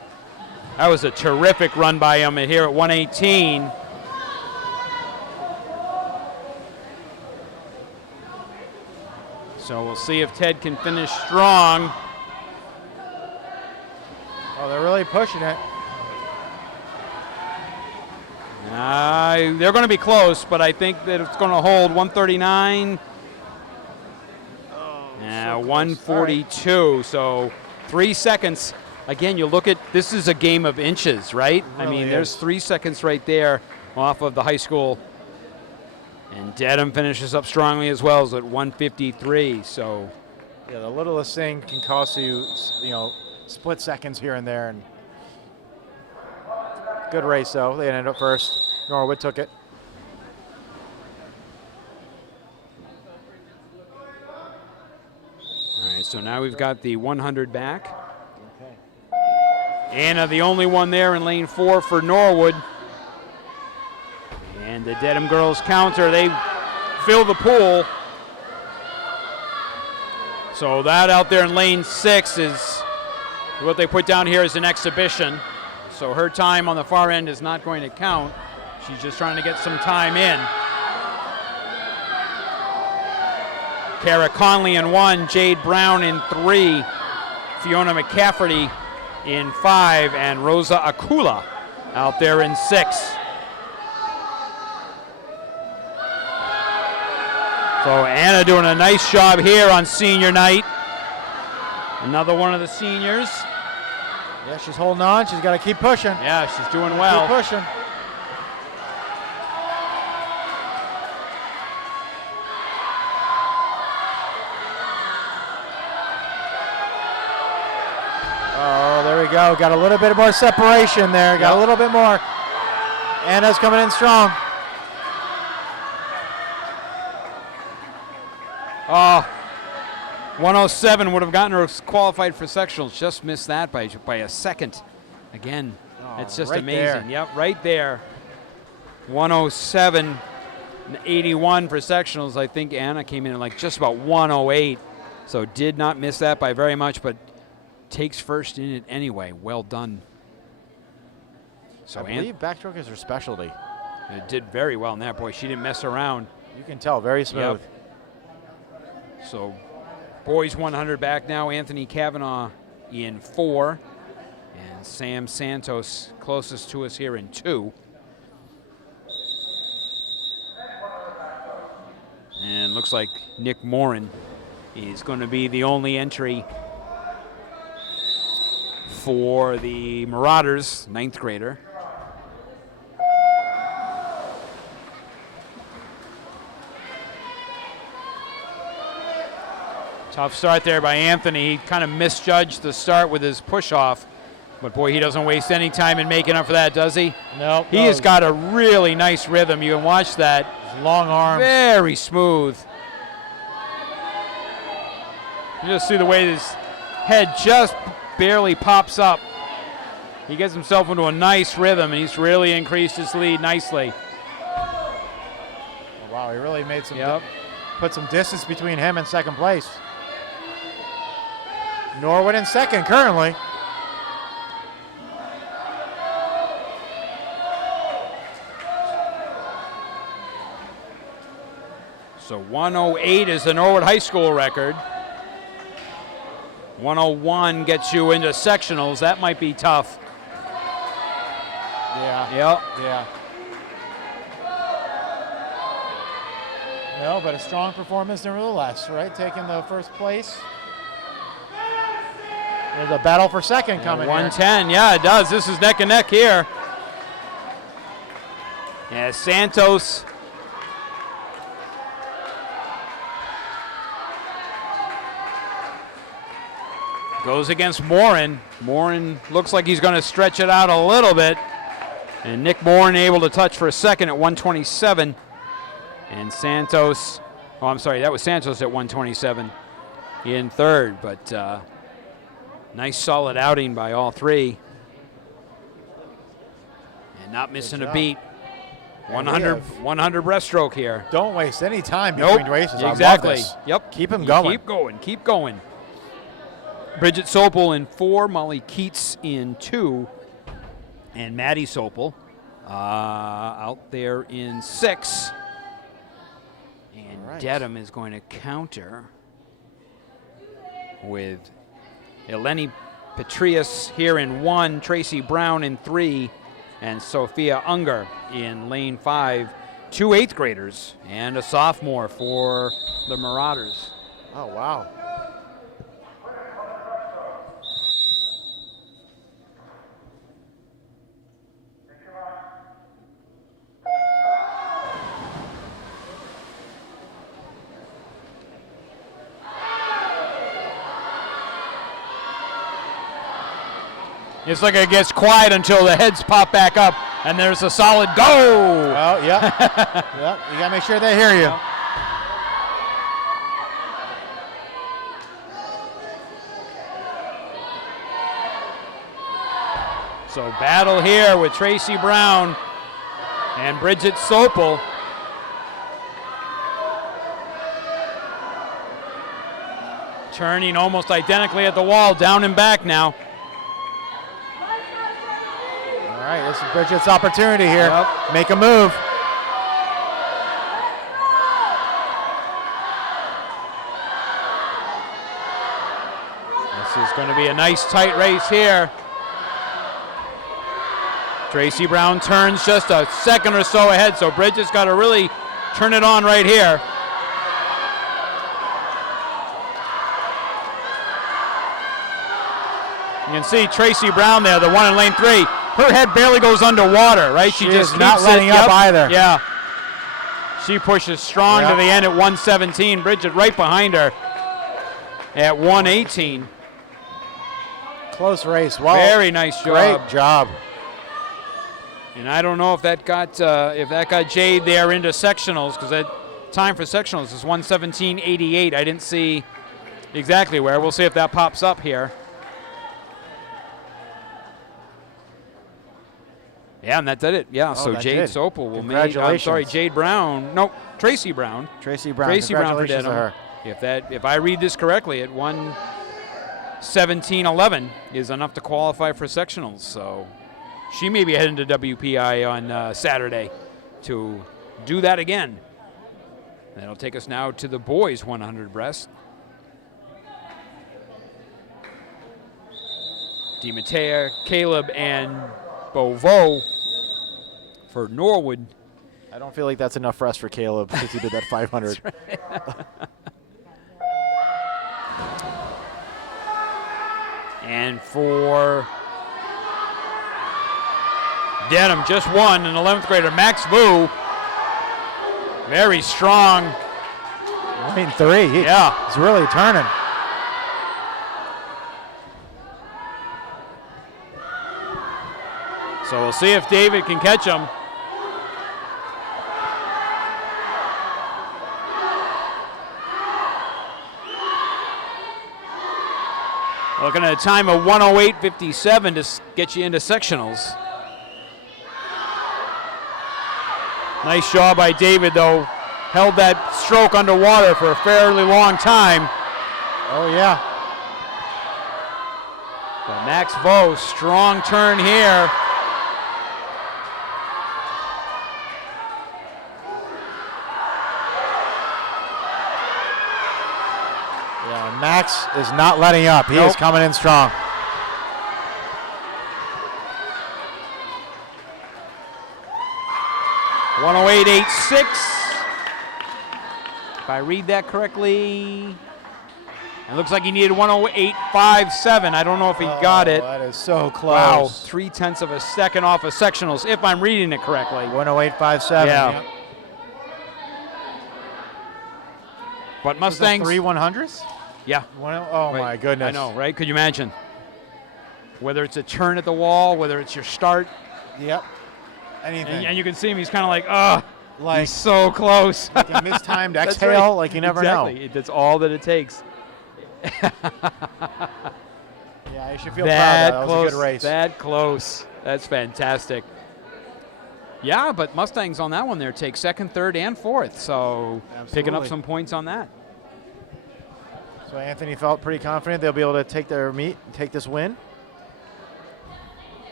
That was a terrific run by him here at 118. So we'll see if Ted can finish strong. Oh, they're really pushing it. They're going to be close, but I think that it's going to hold 139. 142. So 3 seconds. Again, you look at this is a game of inches, right? I mean, there's 3 seconds right there off of the high school. And Dedham finishes up strongly as well, as at 153. So Yeah, the littlest thing can cost you, split seconds here and there. And Good race, though. They ended up first. Norwood took it. All right, so now we've got the 100 back. Anna, the only one there in lane 4 for Norwood. And the Dedham girls counter, they fill the pool. So that out there in lane 6 is what they put down here as an exhibition. So her time on the far end is not going to count. She's just trying to get some time in. Kara Conley in 1, Jade Brown in 3, Fiona McCafferty in 5, and Rosa Akula out there in 6. So Anna doing a nice job here on senior night. Another one of the seniors. Yeah, she's holding on. She's got to keep pushing. Yeah, she's doing well. Keep pushing. Oh, there we go. Got a little bit more separation there. Got a little bit more. Anna's coming in strong. 107 would have gotten her qualified for sectionals. Just missed that by a second. Again, it's just right amazing. there. Yep, right there. 107, 81 for sectionals. I think Anna came in at like just about 108. So did not miss that by very much, but takes first in it anyway. Well done. So I believe backstroke is her specialty. It did very well in that. Boy, she didn't mess around. You can tell, very smooth. Yep. So boys 100 back now. Anthony Kavanaugh in 4. And Sam Santos closest to us here in 2. And looks like Nick Morin is going to be the only entry for the Marauders, 9th grader. Tough start there by Anthony. He kind of misjudged the start with his push-off. But, boy, he doesn't waste any time in making up for that, does he? Nope. He has got a really nice rhythm. You can watch that. Long arms. Very smooth. You just see the way his head just barely pops up. He gets himself into a nice rhythm, and he's really increased his lead nicely. Oh, wow, he really made some, put some distance between him and second place. Norwood in second currently. So 108 is the Norwood High School record. 101 gets you into sectionals. That might be tough. Yeah. Yep. Yeah. No, but a strong performance nevertheless, right? Taking the first place. There's a battle for second coming 110, yeah, it does. This is neck and neck here. Yeah, Santos. Goes against Morin. Morin looks like he's going to stretch it out a little bit. And Nick Morin able to touch for a second at 127. And Santos, oh, I'm sorry, that was Santos at 127 in third. But nice solid outing by all three. And not missing a beat. 100 breaststroke here. Don't waste any time between races. Exactly. I love this. Yep. Keep him going. Keep going. Keep going. Bridget Sopel in 4, Molly Keats in 2, and Maddie Sopel out there in 6. And Dedham is going to counter with Eleni Petrius here in 1, Tracy Brown in 3, and Sophia Unger in lane 5. 2 8th graders and a sophomore for the Marauders. Oh, wow. It's like it gets quiet until the heads pop back up, and there's a solid go. Oh, yeah. Yep. You got to make sure they hear you. So battle here with Tracy Brown and Bridget Sopel. Turning almost identically at the wall, down and back now. All right, this is Bridget's opportunity here. Make a move. This is going to be a nice tight race here. Tracy Brown turns just a second or so ahead, so Bridget's got to really turn it on right here. You can see Tracy Brown there, the one in lane 3. Her head barely goes underwater, right? She just is not keeps letting up either. Yeah. She pushes strong to the end at 117. Bridget right behind her at 118. Close race. Well, very nice job. Great job. And I don't know if that got Jade there into sectionals, because that time for sectionals is 117.88. I didn't see exactly where. We'll see if that pops up here. Yeah, and that did it. Yeah, so Jade Sopel will make. I'm sorry, Jade Brown. No, Tracy Brown. Tracy Brown. Tracy Brown for Congratulations Dedham. to her. If I read this correctly, at 117.11 is enough to qualify for sectionals. So she may be heading to WPI on Saturday to do that again. That'll take us now to the boys 100 breast. DiMatteo, Caleb, and Beauveau for Norwood. I don't feel like that's enough rest for Caleb since he did that 500. And for Dedham, just one, an 11th grader, Max Vu. Very strong. Lane 3. He's really turning. So we'll see if David can catch him. Looking at a time of 108.57 to get you into sectionals. Nice job by David, though. Held that stroke underwater for a fairly long time. Oh, yeah. But Max Vo, strong turn here. Yeah, Max is not letting up. He is coming in strong. .108.86. If I read that correctly, it looks like he needed 108.57. I don't know if he got it. That is so close. Wow, 0.3 of a second off of sectionals, if I'm reading it correctly. 108.57. Yeah. But Mustangs. 3 100s? Yeah. Oh, my goodness. I know, right? Could you imagine? Whether it's a turn at the wall, whether it's your start. Yep. Anything. And you can see him, he's kind of like, he's so close. Like a mistimed That's exhale, right. like you never know. That's all that it takes. Yeah, you should feel proud of that. That was a good race. That close. That's fantastic. Yeah, but Mustangs on that one there take second, third, and fourth. So picking up some points on that. So Anthony felt pretty confident they'll be able to take their meet and take this win.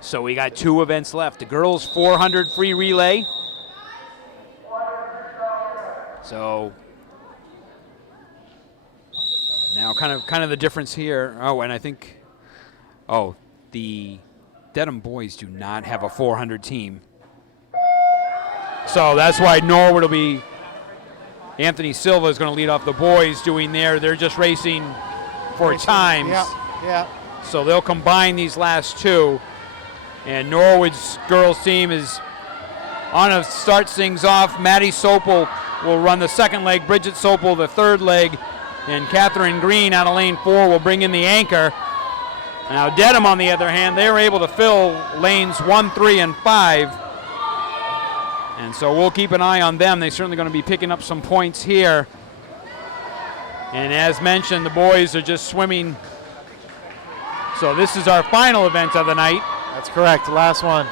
So we got 2 events left. The girls 400 free relay. So now kind of the difference here. Oh, and I think the Dedham boys do not have a 400 team. So that's why Norwood will be, Anthony Silva is going to lead off the boys doing they're just racing for times. Yeah. So they'll combine these last 2. And Norwood's girls team is on to start things off. Maddie Sopel will run the second leg, Bridget Sopel the third leg, and Catherine Green out of lane 4 will bring in the anchor. Now Dedham, on the other hand, they were able to fill lanes 1, 3, and 5. And so we'll keep an eye on them. They're certainly going to be picking up some points here. And as mentioned, the boys are just swimming. So this is our final event of the night. That's correct. Last one.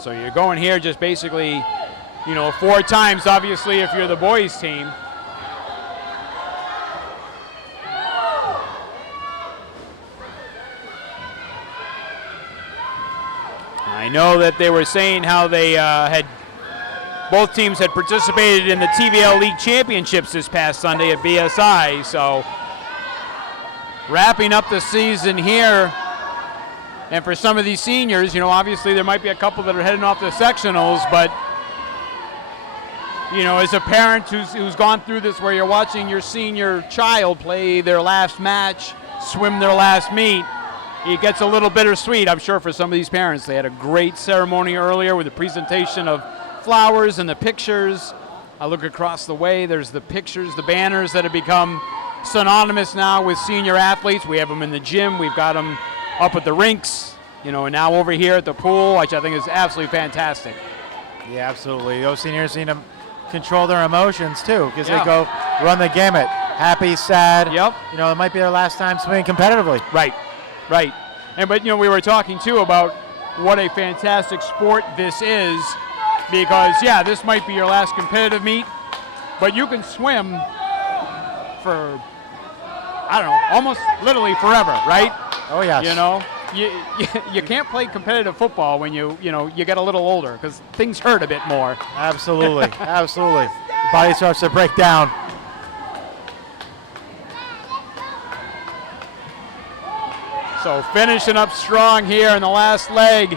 So you're going here just basically, 4 times, obviously, if you're the boys' team. I know that they were saying how they both teams had participated in the TVL League Championships this past Sunday at BSI. So wrapping up the season here. And for some of these seniors, obviously there might be a couple that are heading off to sectionals, but, as a parent who's gone through this where you're watching your senior child play their last match, swim their last meet, it gets a little bittersweet, I'm sure, for some of these parents. They had a great ceremony earlier with the presentation of flowers and the pictures. I look across the way, there's the pictures, the banners that have become synonymous now with senior athletes. We have them in the gym, we've got them up at the rinks, and now over here at the pool, which I think is absolutely fantastic. Yeah, absolutely. Those seniors need to control their emotions too, because Yeah. they go run the gamut. Happy, sad. Yep. It might be their last time swimming competitively. Right. But we were talking too about what a fantastic sport this is, because this might be your last competitive meet, but you can swim for, almost literally forever, right? Oh yes. You can't play competitive football when you get a little older, because things hurt a bit more. Absolutely. Absolutely. The body starts to break down. So finishing up strong here in the last leg.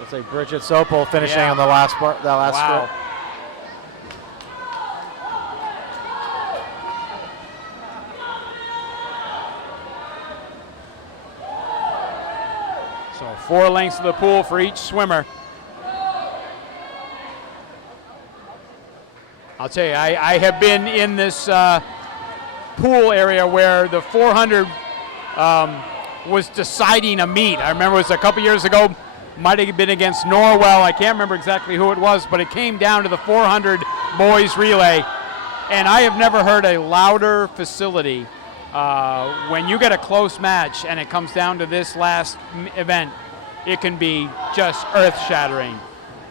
Looks like Bridget Sopel finishing Yeah. on the last part, that last Wow. strip. So 4 lengths of the pool for each swimmer. I'll tell you, I have been in this pool area where the 400 was deciding a meet. I remember it was a couple years ago, might have been against Norwell. I can't remember exactly who it was, but it came down to the 400 boys relay. And I have never heard a louder facility. When you get a close match and it comes down to this last event, it can be just earth-shattering.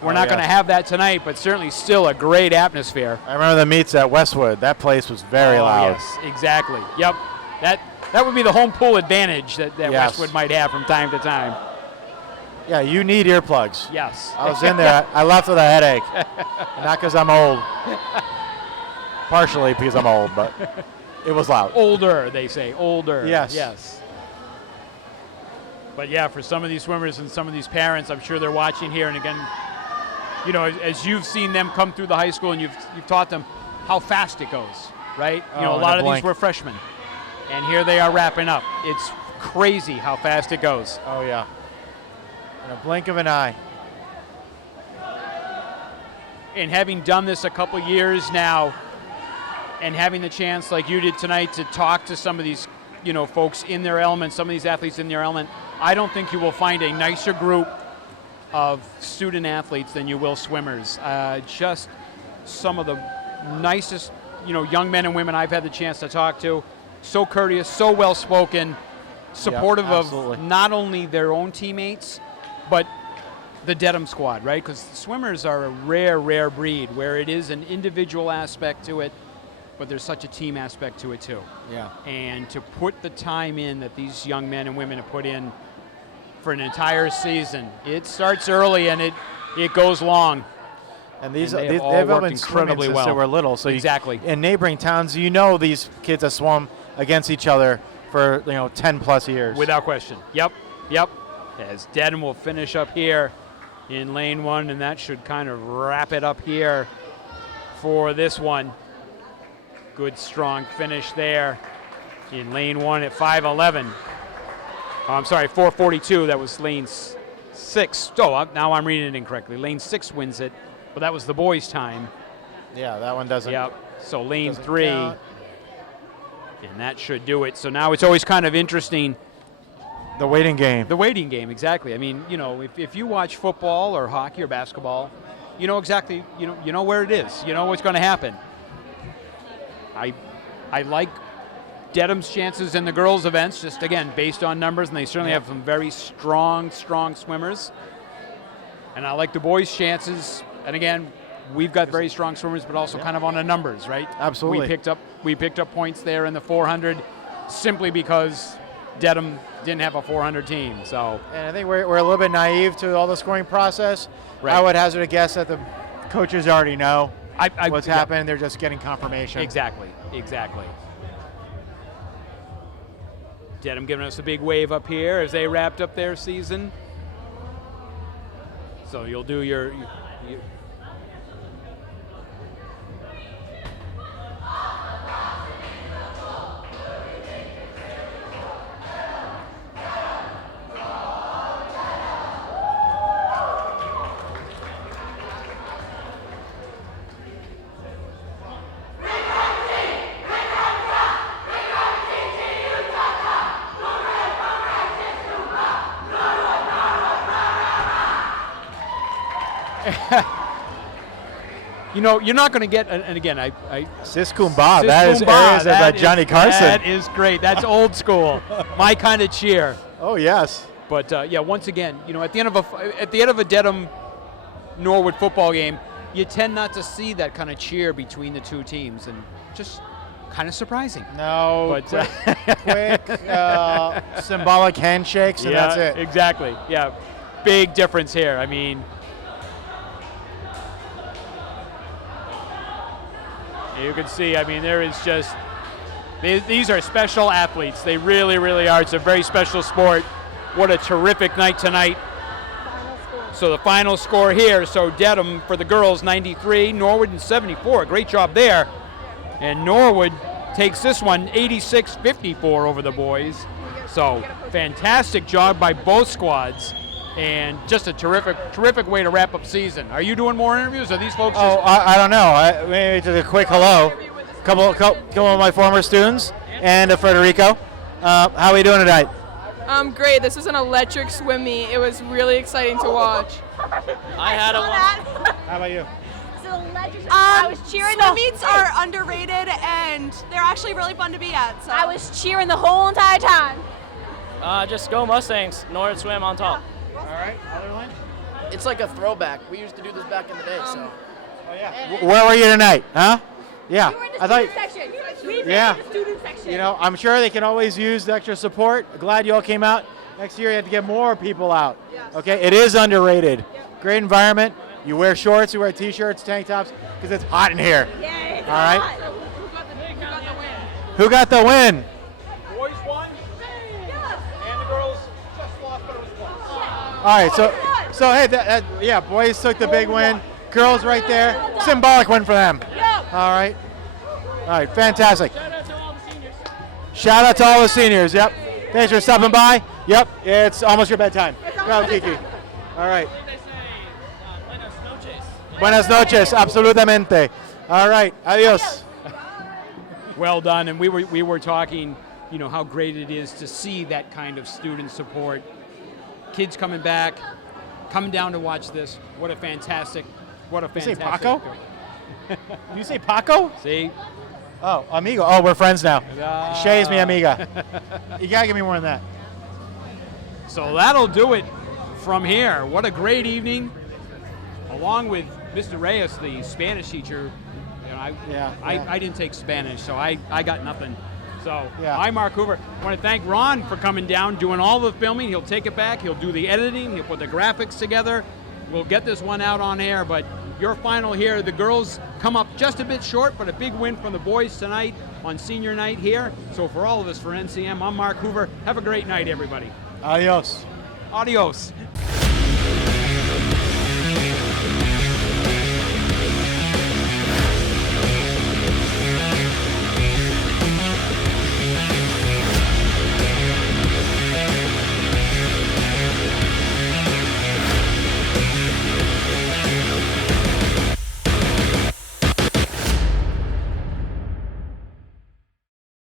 We're not going to have that tonight, but certainly still a great atmosphere. I remember the meets at Westwood. That place was very loud. Yes, exactly. Yep. That would be the home pool advantage that Yes. Westwood might have from time to time. Yeah, you need earplugs. Yes. I was in there. I left with a headache. Not because I'm old. Partially because I'm old, but it was loud. Older, they say. Older. Yes. Yes. But yeah, for some of these swimmers and some of these parents, I'm sure they're watching here. And again, as you've seen them come through the high school and you've taught them how fast it goes, right? A lot of these were freshmen. And here they are wrapping up. It's crazy how fast it goes. Oh, yeah. In a blink of an eye. And having done this a couple years now, and having the chance, like you did tonight, to talk to some of these, folks in their element, some of these athletes in their element, I don't think you will find a nicer group of student athletes than you will swimmers. Just some of the nicest, young men and women I've had the chance to talk to. So courteous, so well-spoken, supportive of not only their own teammates, but the Dedham squad, right? Because swimmers are a rare, rare breed where it is an individual aspect to it, but there's such a team aspect to it too. Yeah. And to put the time in that these young men and women have put in for an entire season, it starts early and it goes long. And they've all all worked been incredibly swimming well. since they were little. So Exactly. in neighboring towns, these kids have swum against each other for 10 plus years. Without question. Yep. As Dedham will finish up here in lane 1, and that should kind of wrap it up here for this one. Good strong finish there in lane 1 at 5:11. Oh, I'm sorry, 4:42. That was lane 6. Oh, now I'm reading it incorrectly. Lane 6 wins it Well, that was the boys' time. Yeah, that one doesn't. Yep. So lane doesn't 3. count. And that should do it. So now it's always kind of interesting. The waiting game. The waiting game, exactly. I mean, if you watch football or hockey or basketball, you know exactly, you know where it is. You know what's going to happen. I like Dedham's chances in the girls' events, just again based on numbers, and they certainly have some very strong swimmers. And I like the boys' chances, and again, we've got very strong swimmers, but also kind of on the numbers, right? Absolutely. We picked up points there in the 400, simply because Dedham didn't have a 400 team. So, And I think we're a little bit naive to all the scoring process. Right. I would hazard a guess that the coaches already know what's yeah. happening. They're just getting confirmation. Exactly. Dedham giving us a big wave up here as they wrapped up their season. So you'll do your you're not going to get, and again, I Sis Kumbah. Sis That is Kumbah, areas that of Johnny is- Carson. That is great. That's old school. My kind of cheer. Oh, yes. But yeah, once again, at the end of a Dedham Norwood football game, you tend not to see that kind of cheer between the two teams, and just kind of surprising. No, But quick symbolic handshakes, and that's it. Exactly. Yeah, big difference here. I mean, you can see. I mean, there is just these are special athletes. They really, really are. It's a very special sport. What a terrific night tonight. So the final score here, so Dedham for the girls 93, Norwood in 74. Great job there. And Norwood takes this one 86-54 over the boys. So fantastic job by both squads, and just a terrific way to wrap up season. Are you doing more interviews? Are these folks? Oh, I don't know. Maybe just a quick hello. Couple of my former students and Federico. How are we doing tonight? Great. This was an electric swim meet. It was really exciting to watch. I had a one. How about you? I was cheering. Swim meets are underrated and they're actually really fun to be at. So. I was cheering the whole entire time. Just go Mustangs. NHS Swim on top. All right. Other one? It's like a throwback. We used to do this back in the day, so. Oh, yeah. Where were you tonight? Huh? Yeah. We were in the I thought. student section. We were Yeah. in the student section. I'm sure they can always use the extra support. Glad you all came out. Next year you have to get more people out. Yes. Okay, it is underrated. Great environment. You wear shorts, you wear t-shirts, tank tops, because it's hot in here. Yeah, it's All right. hot. Who got the win? Boys won, and the girls just lost, but it was close. All right, so hey, yeah, boys took the big win. Girls right there, symbolic win for them. All right, fantastic. Shout out to all the seniors. Yep. Thanks for stopping by. Yep, it's almost your bedtime. Go, Kiki. All right. Buenas noches, absolutamente. All right, adios. Well done, and we were talking, how great it is to see that kind of student support. Kids coming back, coming down to watch this. What a fantastic. You say Paco? You say Paco? See? Oh, amigo. Oh, we're friends now. Shay's mi amiga. You gotta give me more than that. So that'll do it from here. What a great evening. Along with Mr. Reyes, the Spanish teacher. I didn't take Spanish, so I got nothing. So I'm Mark Hoover. I want to thank Ron for coming down, doing all the filming. He'll take it back. He'll do the editing. He'll put the graphics together. We'll get this one out on air, but your final here, the girls come up just a bit short, but a big win from the boys tonight on senior night here. So for all of us for NCM, I'm Mark Hoover. Have a great night, everybody. Adios. Adios.